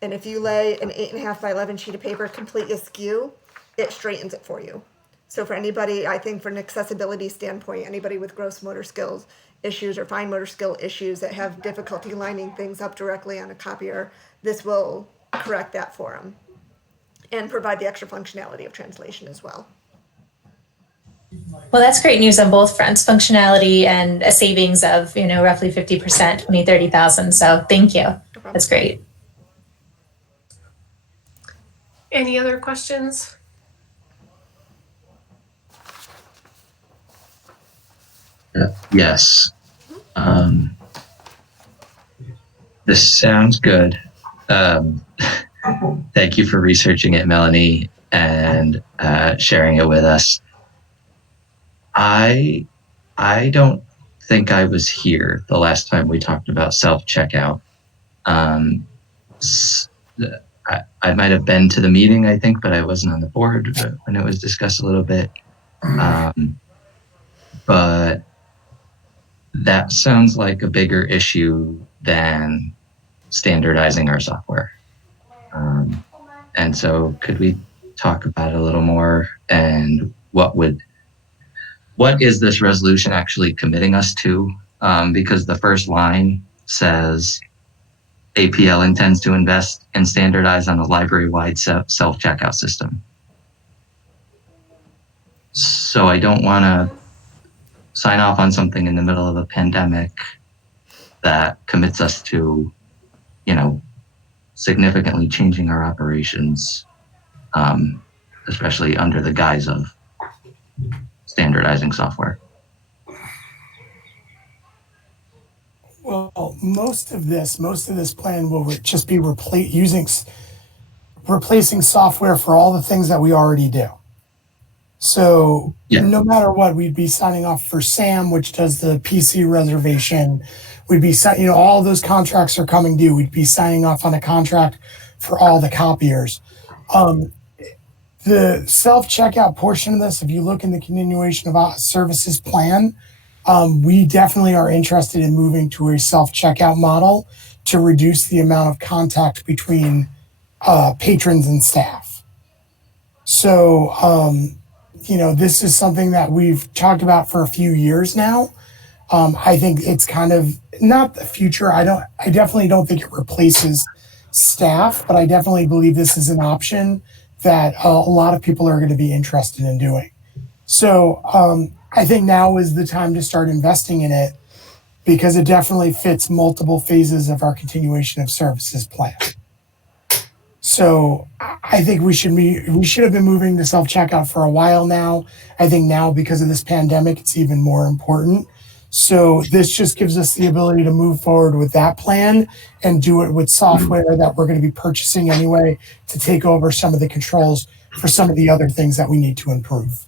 And if you lay an 8.5 by 11 sheet of paper complete askew, it straightens it for you. So for anybody, I think from an accessibility standpoint, anybody with gross motor skills issues or fine motor skill issues that have difficulty lining things up directly on a copier, this will correct that for them and provide the extra functionality of translation as well. Well, that's great news on both fronts, functionality and a savings of, roughly 50%, 20, 30,000. So thank you. That's great. Any other questions? Yes. This sounds good. Thank you for researching it, Melanie, and sharing it with us. I don't think I was here the last time we talked about self-checkout. I might have been to the meeting, I think, but I wasn't on the board when it was discussed a little bit. But that sounds like a bigger issue than standardizing our software. And so could we talk about it a little more, and what is this resolution actually committing us to? Because the first line says APL intends to invest and standardize on a library-wide self-checkout system. So I don't want to sign off on something in the middle of a pandemic that commits us to, significantly changing our operations, especially under the guise of standardizing software. Well, most of this plan will just be replacing software for all the things that we already do. So no matter what, we'd be signing off for SAM, which does the PC reservation. We'd be all those contracts are coming due. We'd be signing off on a contract for all the copiers. The self-checkout portion of this, if you look in the continuation of services plan, we definitely are interested in moving to a self-checkout model to reduce the amount of contact between patrons and staff. So, this is something that we've talked about for a few years now. I think it's kind of not the future. I definitely don't think it replaces staff, but I definitely believe this is an option that a lot of people are going to be interested in doing. So I think now is the time to start investing in it, because it definitely fits multiple phases of our continuation of services plan. So I think we should have been moving to self-checkout for a while now. I think now, because of this pandemic, it's even more important. So this just gives us the ability to move forward with that plan and do it with software that we're going to be purchasing anyway to take over some of the controls for some of the other things that we need to improve.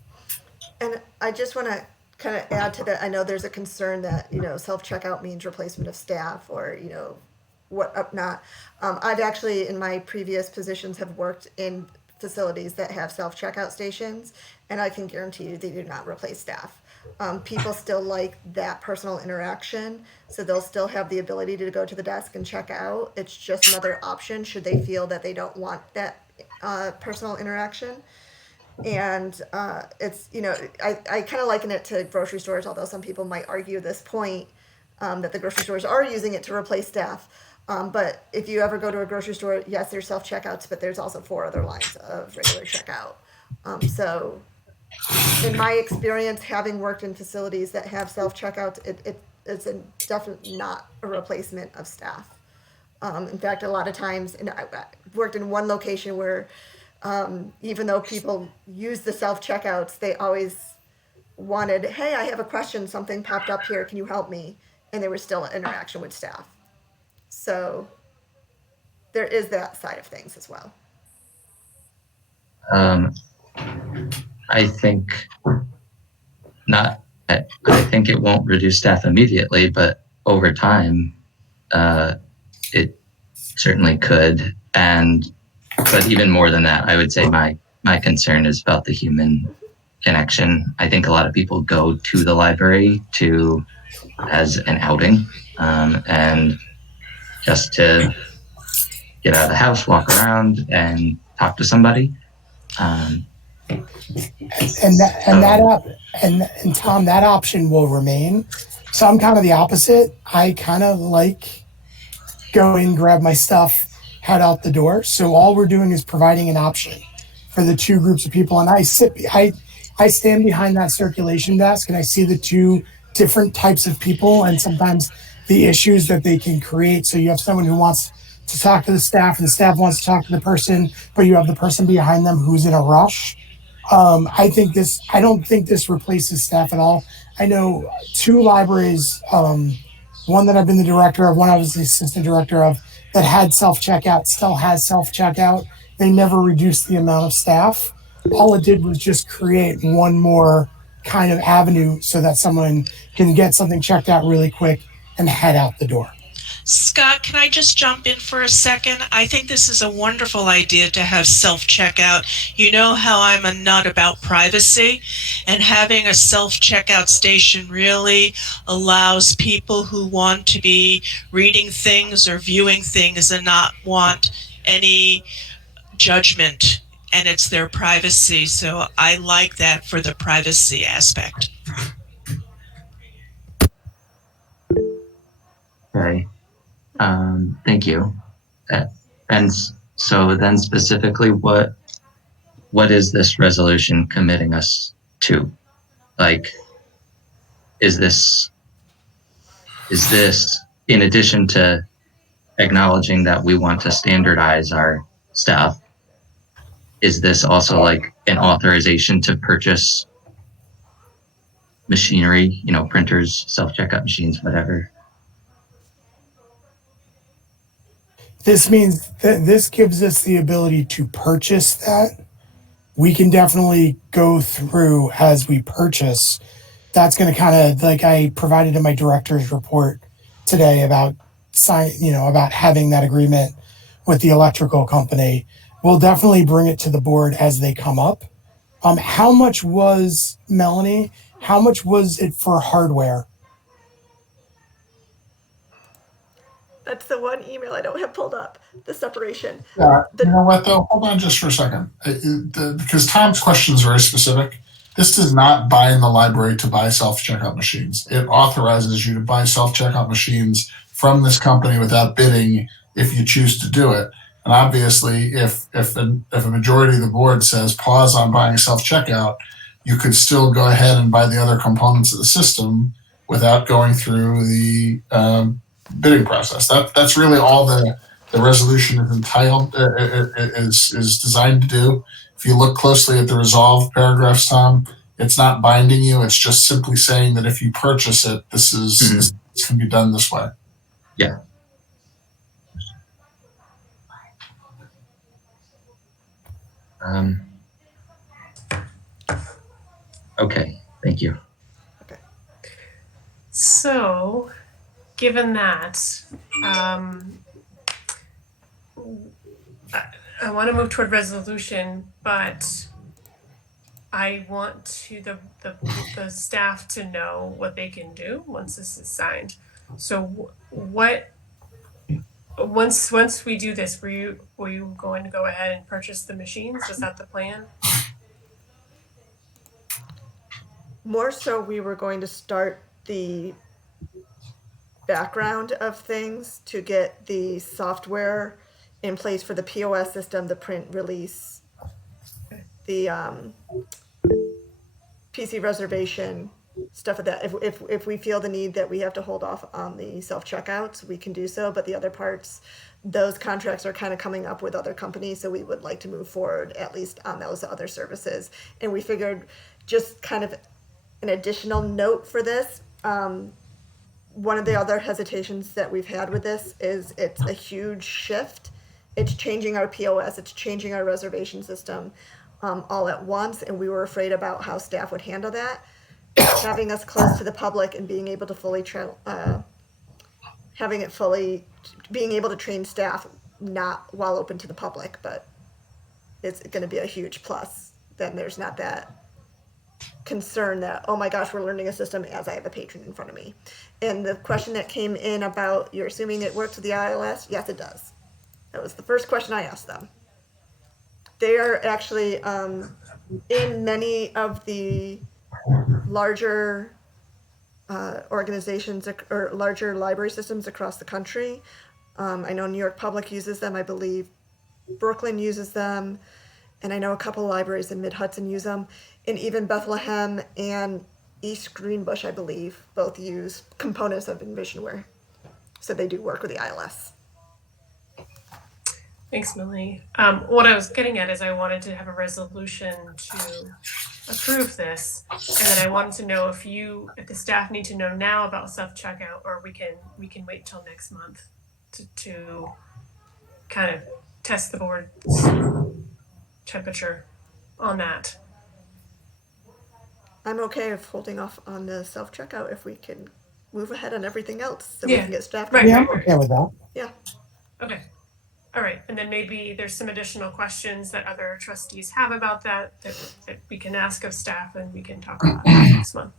And I just want to kind of add to that. I know there's a concern that, self-checkout means replacement of staff or, whatnot. I've actually, in my previous positions, have worked in facilities that have self-checkout stations, and I can guarantee you they do not replace staff. People still like that personal interaction, so they'll still have the ability to go to the desk and check out. It's just another option should they feel that they don't want that personal interaction. And it's, I kind of liken it to grocery stores, although some people might argue this point that the grocery stores are using it to replace staff. But if you ever go to a grocery store, yes, there's self-checkouts, but there's also 4 other lines of regular checkout. So in my experience, having worked in facilities that have self-checkouts, it's definitely not a replacement of staff. In fact, a lot of times, and I worked in one location where even though people use the self-checkouts, they always wanted, hey, I have a question, something popped up here, can you help me? And there was still an interaction with staff. So there is that side of things as well. I think not. I think it won't reduce staff immediately, but over time, it certainly could. But even more than that, I would say my concern is about the human connection. I think a lot of people go to the library as an outing, and just to get out of the house, walk around, and talk to somebody. And Tom, that option will remain. So I'm kind of the opposite. I kind of like going, grab my stuff, head out the door. So all we're doing is providing an option for the 2 groups of people. And I stand behind that circulation desk and I see the 2 different types of people and sometimes the issues that they can create. So you have someone who wants to talk to the staff and the staff wants to talk to the person, but you have the person behind them who's in a rush. I don't think this replaces staff at all. I know 2 libraries one that I've been the director of, one I was the assistant director of, that had self-checkout, still has self-checkout. They never reduced the amount of staff. All it did was just create one more kind of avenue so that someone can get something checked out really quick and head out the door. Scott, can I just jump in for a second? I think this is a wonderful idea to have self-checkout. You know how I'm a nut about privacy, and having a self-checkout station really allows people who want to be reading things or viewing things and not want any judgment, and it's their privacy. So I like that for the privacy aspect. Okay. Thank you. And so then specifically, what is this resolution committing us to? Like, is this in addition to acknowledging that we want to standardize our stuff, is this also like an authorization to purchase machinery, printers, self-checkout machines, whatever? This means that this gives us the ability to purchase that. We can definitely go through as we purchase. That's going to kind of, like I provided in my director's report today about about having that agreement with the electrical company. We'll definitely bring it to the board as they come up. How much was, Melanie, how much was it for hardware? That's the one email I don't have pulled up, the separation. Yeah, you know what though? Hold on just for a second. Because Tom's question is very specific. This does not bind the library to buy self-checkout machines. It authorizes you to buy self-checkout machines from this company without bidding if you choose to do it. And obviously, if a majority of the board says pause on buying self-checkout, you could still go ahead and buy the other components of the system without going through the bidding process. That's really all the resolution is entitled is designed to do. If you look closely at the resolved paragraphs, Tom, it's not binding you. It's just simply saying that if you purchase it, this can be done this way. Yeah. Okay. Thank you. So, given that, I want to move toward resolution, but I want the staff to know what they can do once this is signed. So once we do this, were you going to go ahead and purchase the machines? Was that the plan? More so, we were going to start the background of things to get the software in place for the POS system, the print release, the PC reservation, stuff like that. If we feel the need that we have to hold off on the self-checkouts, we can do so. But the other parts, those contracts are kind of coming up with other companies, so we would like to move forward at least on those other services. And we figured just kind of an additional note for this. One of the other hesitations that we've had with this is it's a huge shift. It's changing our POS, it's changing our reservation system all at once, and we were afraid about how staff would handle that. Having us close to the public and being able to being able to train staff, not while open to the public, but it's going to be a huge plus. Then there's not that concern that, oh my gosh, we're learning a system as I have a patron in front of me. And the question that came in about, you're assuming it works with the ILS? Yes, it does. That was the first question I asked them. They are actually in many of the larger organizations or larger library systems across the country. I know New York Public uses them. I believe Brooklyn uses them. And I know a couple of libraries in Mid-Hudson use them. And even Bethlehem and East Greenbush, I believe, both use components of Envisionware. So they do work with the ILS. Thanks, Millie. What I was getting at is I wanted to have a resolution to approve this, and then I wanted to know if the staff need to know now about self-checkout, or we can wait till next month to kind of test the board's temperature on that. I'm okay with holding off on the self-checkout if we can move ahead on everything else so we Yeah. can get staff. Right, Yeah, right, I'm right. okay with that. Yeah. Okay. All right. And then maybe there's some additional questions that other trustees have about that we can ask of staff, and we can talk about it next month.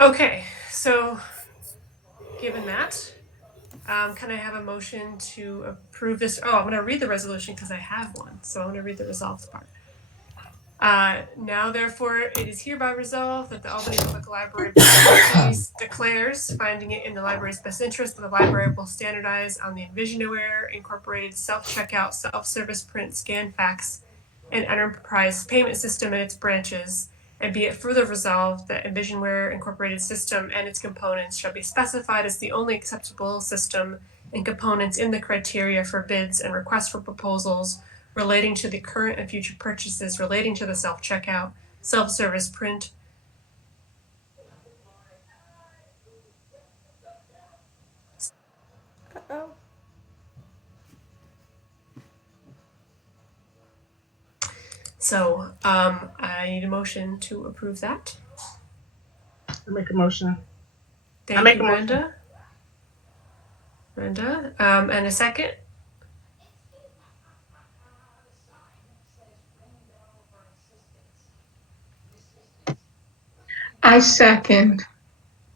Okay. So given that, can I have a motion to approve this? Oh, I'm going to read the resolution because I have one. So I'm going to read the resolved part. Now, therefore, it is hereby resolved that the Albany Public Library Board of Trustees declares, finding it in the library's best interest, that the library will standardize on the Envisionware Incorporated self-checkout, self-service print, scan, fax, and enterprise payment system and its branches, and be it further resolved that Envisionware Incorporated system and its components shall be specified as the only acceptable system and components in the criteria for bids and requests for proposals relating to the current and future purchases relating to the self-checkout, self-service print, Uh-oh. so I need a motion to approve that. I make a motion. Thank make you, a motion. Brenda. And a second? I second.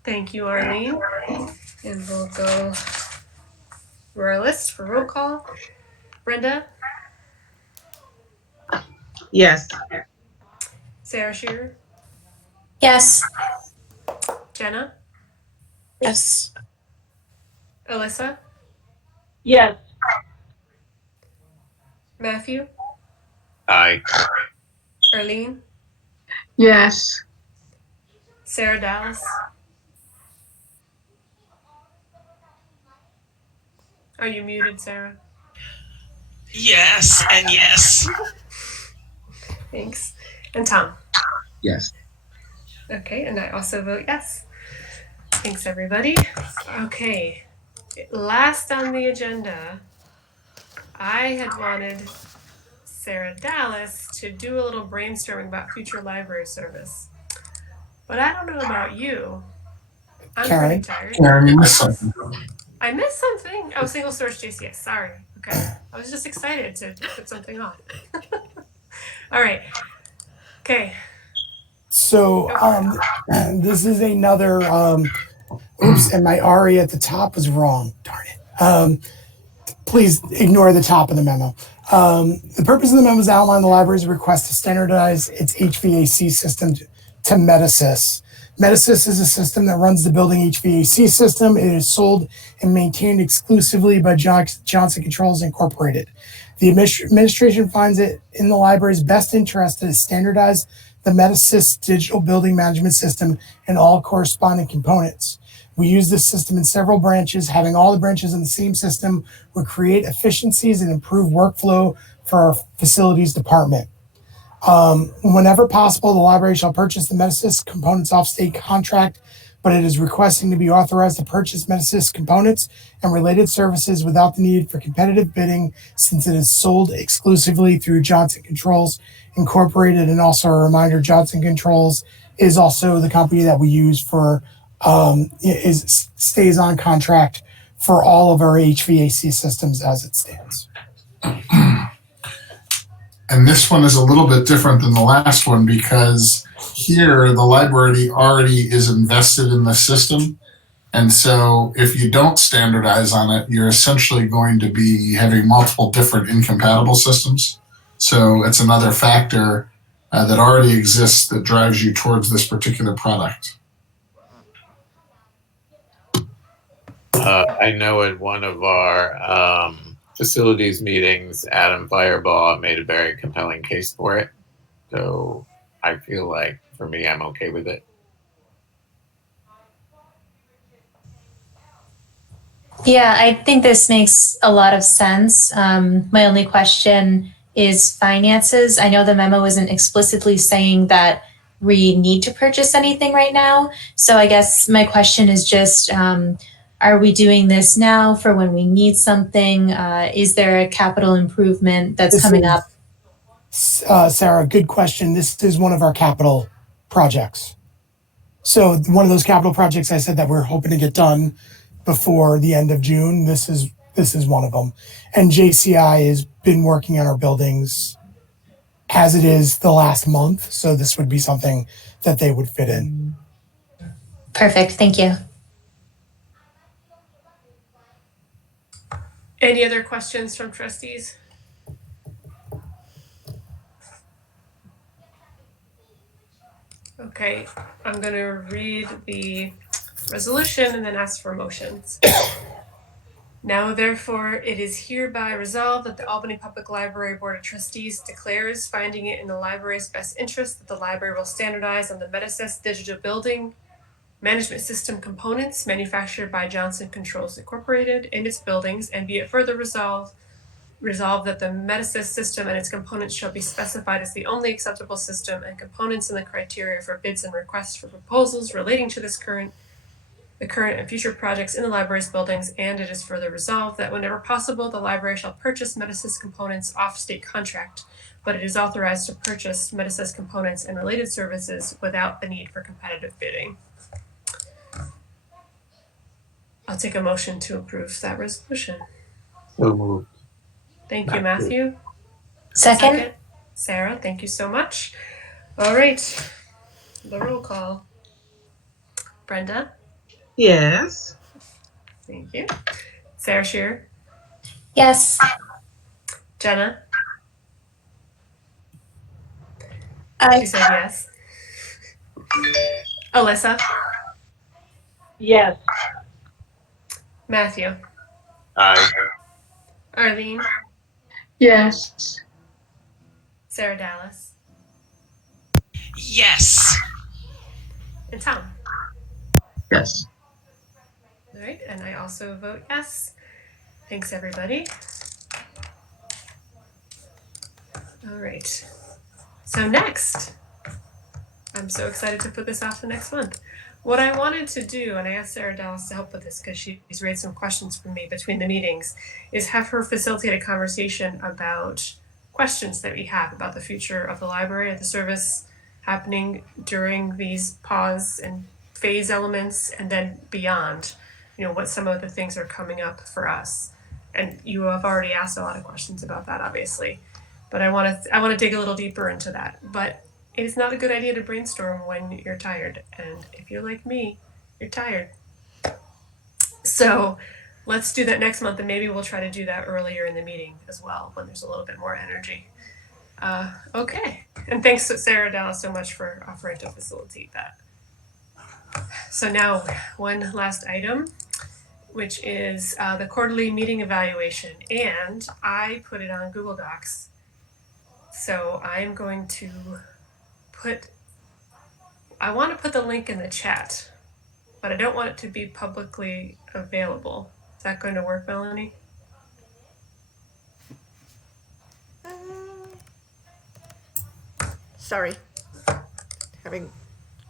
Thank you, Arlene. And we'll go through our list for roll call. Brenda? Yes. Sarah Shearer? Yes. Jenna? Yes. Alyssa? Yes. Matthew? Aye. Arlene? Yes. Sarah Dallas? Are you muted, Sarah? Yes, and yes. Thanks. And Tom? Yes. Okay, and I also vote yes. Thanks, everybody. Okay, last on the agenda, I had wanted Sarah Dallas to do a little brainstorming about future library service. But I don't know about you. I'm Karen? pretty tired. Karen, you missed something. I missed something. Oh, single source JCS. Sorry. Okay. I was just excited to put something on. All right. Okay. So this is another, oops, and my RE at the top was wrong. Darn it. Please ignore the top of the memo. The purpose of the memo is to outline the library's request to standardize its HVAC system to Metasys. Metasys is a system that runs the building HVAC system. It is sold and maintained exclusively by Johnson Controls Incorporated. The administration finds it in the library's best interest to standardize the Metasys digital building management system and all corresponding components. We use this system in several branches. Having all the branches in the same system would create efficiencies and improve workflow for our facilities department. Whenever possible, the library shall purchase the Metasys components off state contract, but it is requesting to be authorized to purchase Metasys components and related services without the need for competitive bidding, since it is sold exclusively through Johnson Controls Incorporated. And also a reminder, Johnson Controls is also the company that we use for stays on contract for all of our HVAC systems as it stands. And this one is a little bit different than the last one because here the library already is invested in the system. And so if you don't standardize on it, you're essentially going to be having multiple different incompatible systems. So it's another factor that already exists that drives you towards this particular product. I know at one of our facilities meetings, Adam Firebaugh made a very compelling case for it. So I feel like, for me, I'm okay with it. Yeah, I think this makes a lot of sense. My only question is finances. I know the memo isn't explicitly saying that we need to purchase anything right now. So I guess my question is just, are we doing this now for when we need something? Is there a capital improvement that's coming up? Sarah, good question. This is one of our capital projects. So one of those capital projects I said that we're hoping to get done before the end of June. This is one of them. And JCI has been working on our buildings as it is the last month. So this would be something that they would fit in. Perfect. Thank you. Any other questions from trustees? Okay, I'm going to read the resolution and then ask for motions. Now, therefore, it is hereby resolved that the Albany Public Library Board of Trustees declares, finding it in the library's best interest, that the library will standardize on the Metasys digital building management system components manufactured by Johnson Controls Incorporated in its buildings, and be it further resolved that the Metasys system and its components shall be specified as the only acceptable system and components in the criteria for bids and requests for proposals relating to the current and future projects in the library's buildings, and it is further resolved that whenever possible, the library shall purchase Metasys components off state contract, but it is authorized to purchase Metasys components and related services without the need for competitive bidding. I'll take a motion to approve that resolution. So moved. Thank you, Matthew. Second. Sarah, thank you so much. All right, the roll call. Brenda? Yes. Thank you. Sarah Shearer? Yes. Jenna? Aye. She said yes. Alyssa? Yes. Matthew? Aye. Arlene? Yes. Sarah Dallas? Yes. And Tom? Yes. All right, and I also vote yes. Thanks, everybody. All right. So next, I'm so excited to put this off to next month. What I wanted to do, and I asked Sarah Dallas to help with this because she's raised some questions for me between the meetings, is have her facilitate a conversation about questions that we have about the future of the library and the service happening during these pause and phase elements and then beyond. You know, what some of the things are coming up for us. And you have already asked a lot of questions about that, obviously. But I want to dig a little deeper into that. But it is not a good idea to brainstorm when you're tired. And if you're like me, you're tired. So let's do that next month, and maybe we'll try to do that earlier in the meeting as well, when there's a little bit more energy. Okay. And thanks to Sarah Dallas so much for offering to facilitate that. So now, one last item, which is the quarterly meeting evaluation. And I put it on Google Docs. So I'm going to I want to put the link in the chat, but I don't want it to be publicly available. Is that going to work, Melanie? Sorry. Having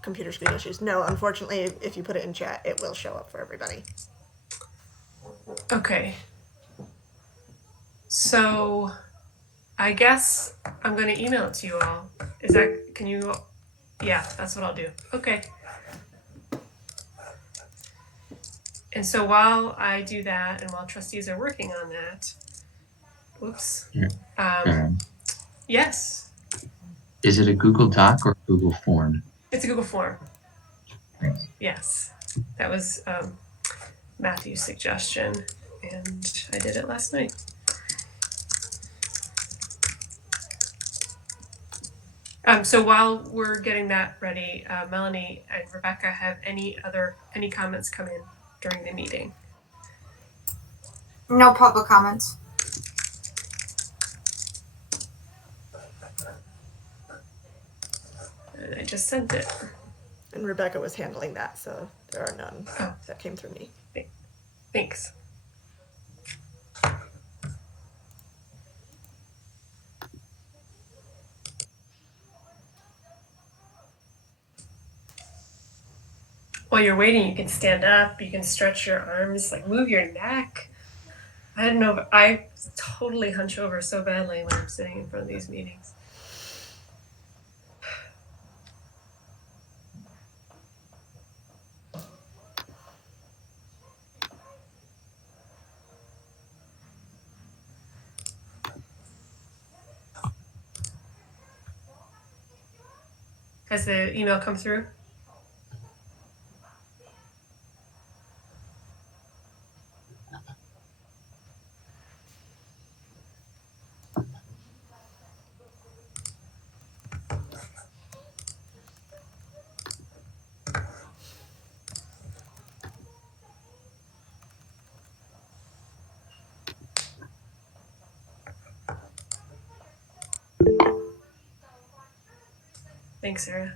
computer screen issues. No, unfortunately, if you put it in chat, it will show up for everybody. Okay. So I guess I'm going to email it to you all. Yeah, that's what I'll do. Okay. And so while I do that and while trustees are working on that, whoops. Yes. Is it a Google Doc or Google Form? It's a Google form. Thanks. Yes. That was Matthew's suggestion, and I did it last night. So while we're getting that ready, Melanie and Rebecca, have any comments come in during the meeting? No public comments. And I just sent it. And Rebecca was handling that, so there are none that came through me. Thanks. while you're waiting, you can stand up, you can stretch your arms, like move your neck. I don't know, I totally hunch over so badly when I'm sitting in front of these meetings. Has the email come through? Thanks, Sarah.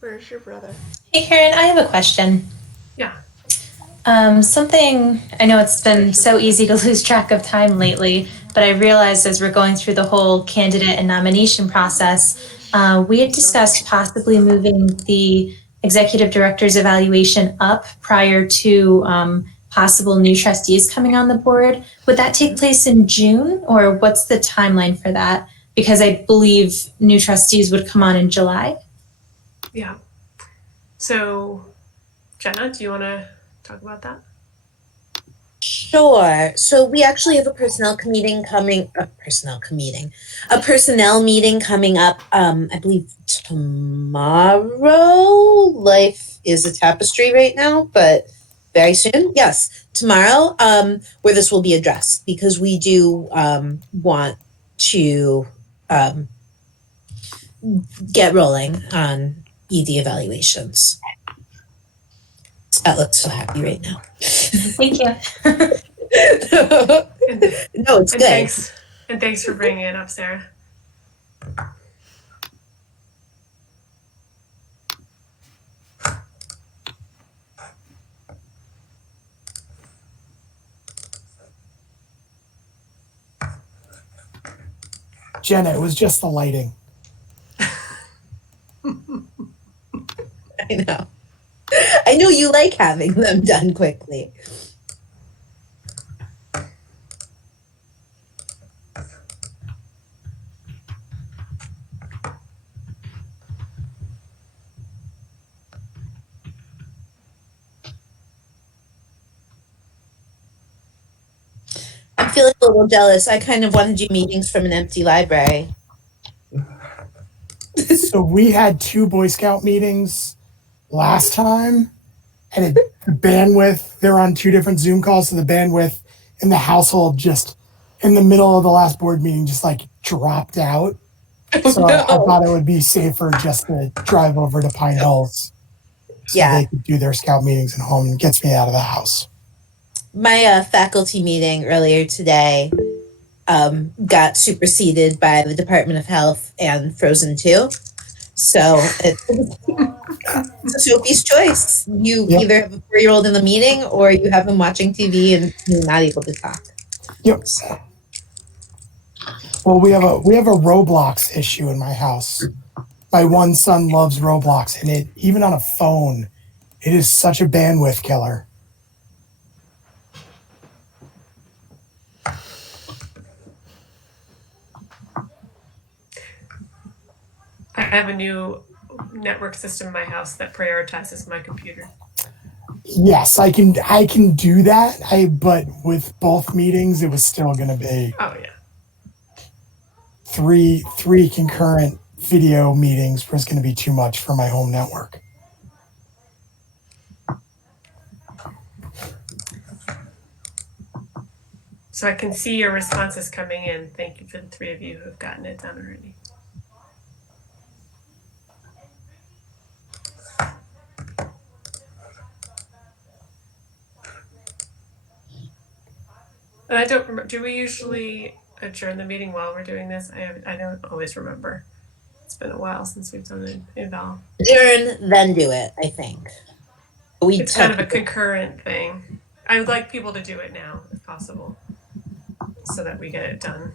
Where's your brother? Hey, Karen, I have a question. Yeah. Something, I know it's been so easy to lose track of time lately, but I realized as we're going through the whole candidate and nomination process, we had discussed possibly moving the executive director's evaluation up prior to possible new trustees coming on the board. Would that take place in June, or what's the timeline for that? Because I believe new trustees would come on in July. Yeah. So, Jenna, do you want to talk about that? Sure. So we actually have a personnel meeting coming up. I believe tomorrow. Life is a tapestry right now, but very soon. Yes, tomorrow. Where this will be addressed, because we do want to get rolling on ED evaluations. Scott looks so happy right now. Thank you. No, it's good. Thanks for bringing it up, Sarah. Jenna, it was just the lighting. I know. I know you like having them done quickly. I'm feeling a little jealous. I kind of want to do meetings from an empty library. So we had 2 Boy Scout meetings last time, and the bandwidth, they're on 2 different Zoom calls, so the bandwidth in the household just in the middle of the last board meeting just like dropped out. So I thought it would be safer just to drive over to Pine Hills so they could do their scout meetings at home, and gets me out of the house. My faculty meeting earlier today got superseded by the Department of Health and Frozen 2. So it's Sophie's choice. You either have a 4-year-old in the meeting, or you have him watching TV and you're not able to talk. Yep. So. Well, we have a Roblox issue in my house. My one son loves Roblox, and it, even on a phone, it is such a bandwidth killer. I have a new network system in my house that prioritizes my computer. Yes, I can do that. But with both meetings, it was still going to be three concurrent video meetings was going to be too much for my home network. So I can see your responses coming in. Thank you for the 3 of you who have gotten it done already. And I don't remember, do we usually adjourn the meeting while we're doing this? I don't always remember. It's been a while since we've done an eval. Adjourn, then do it, I think. It's kind of a concurrent thing. I would like people to do it now, if possible, so that we get it done.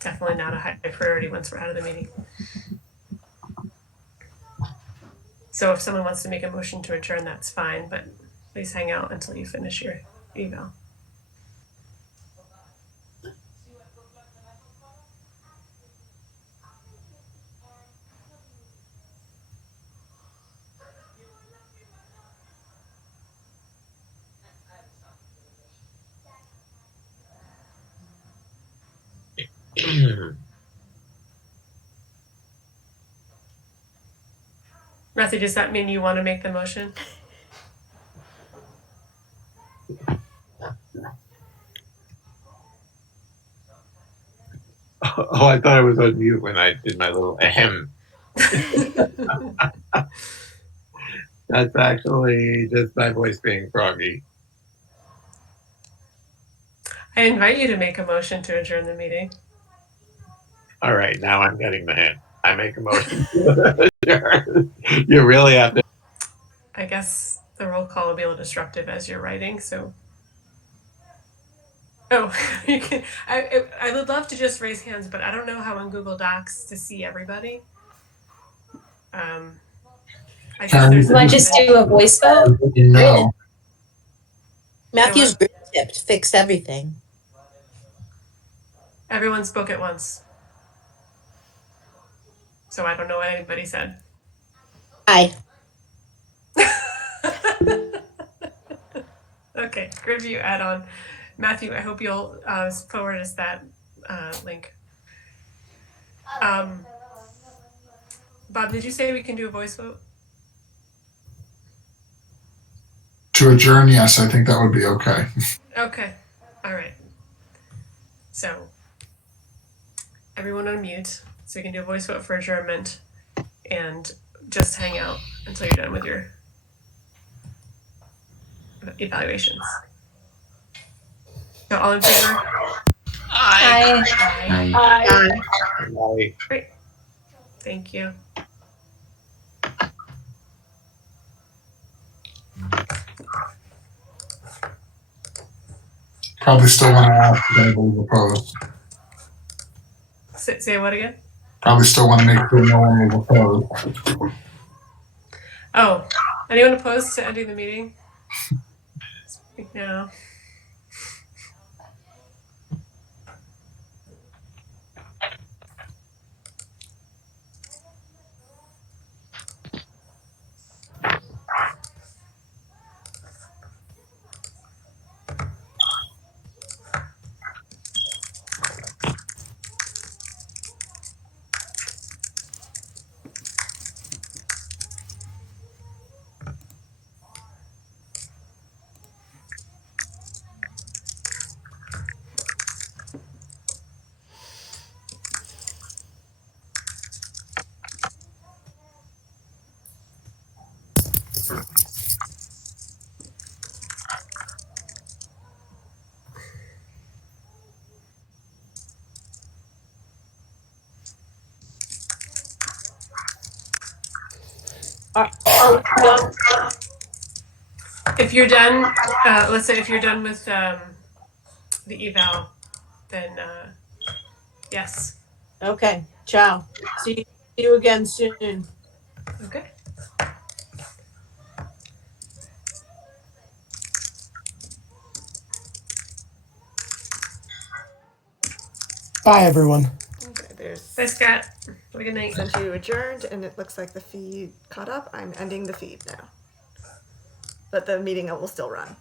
Definitely not a high priority once we're out of the meeting. So if someone wants to make a motion to adjourn, that's fine, but please hang out until you finish your eval. Matthew, does that mean you want to make the motion? Oh, I thought I was on mute when I did my little ahem. That's actually just my voice being froggy. I invite you to make a motion to adjourn the meeting. All right, now I'm getting the hint. I make a motion to adjourn. You really have to. I guess the roll call will be a little disruptive as you're writing, so. Oh, you can. I would love to just raise hands, but I don't know how in Google Docs to see everybody. I guess there's. You want to just do a voice vote? No. Matthew's group tipped, fixed everything. Everyone spoke at once. So I don't know what anybody said. Aye. Okay, grid view add-on. Matthew, I hope you'll forward us that link. Bob, did you say we can do a voice vote? To adjourn, yes, I think that would be okay. Okay, all right. So, everyone on mute, so you can do a voice vote for adjournment, and just hang out until you're done with your evaluations. So all in favor? Aye. Aye. Great. Thank you. Probably still want to ask if anybody opposed. Say what again? Probably still want to make sure no one will oppose. Oh, anyone opposed to ending the meeting? Speak now. If you're done, let's say if you're done with the eval, then yes. Okay, ciao. See you again soon. Okay. Bye, everyone. Okay, there's. Thanks, Scott. Have a good night. Since you adjourned and it looks like the feed caught up, I'm ending the feed now. But the meeting will still run.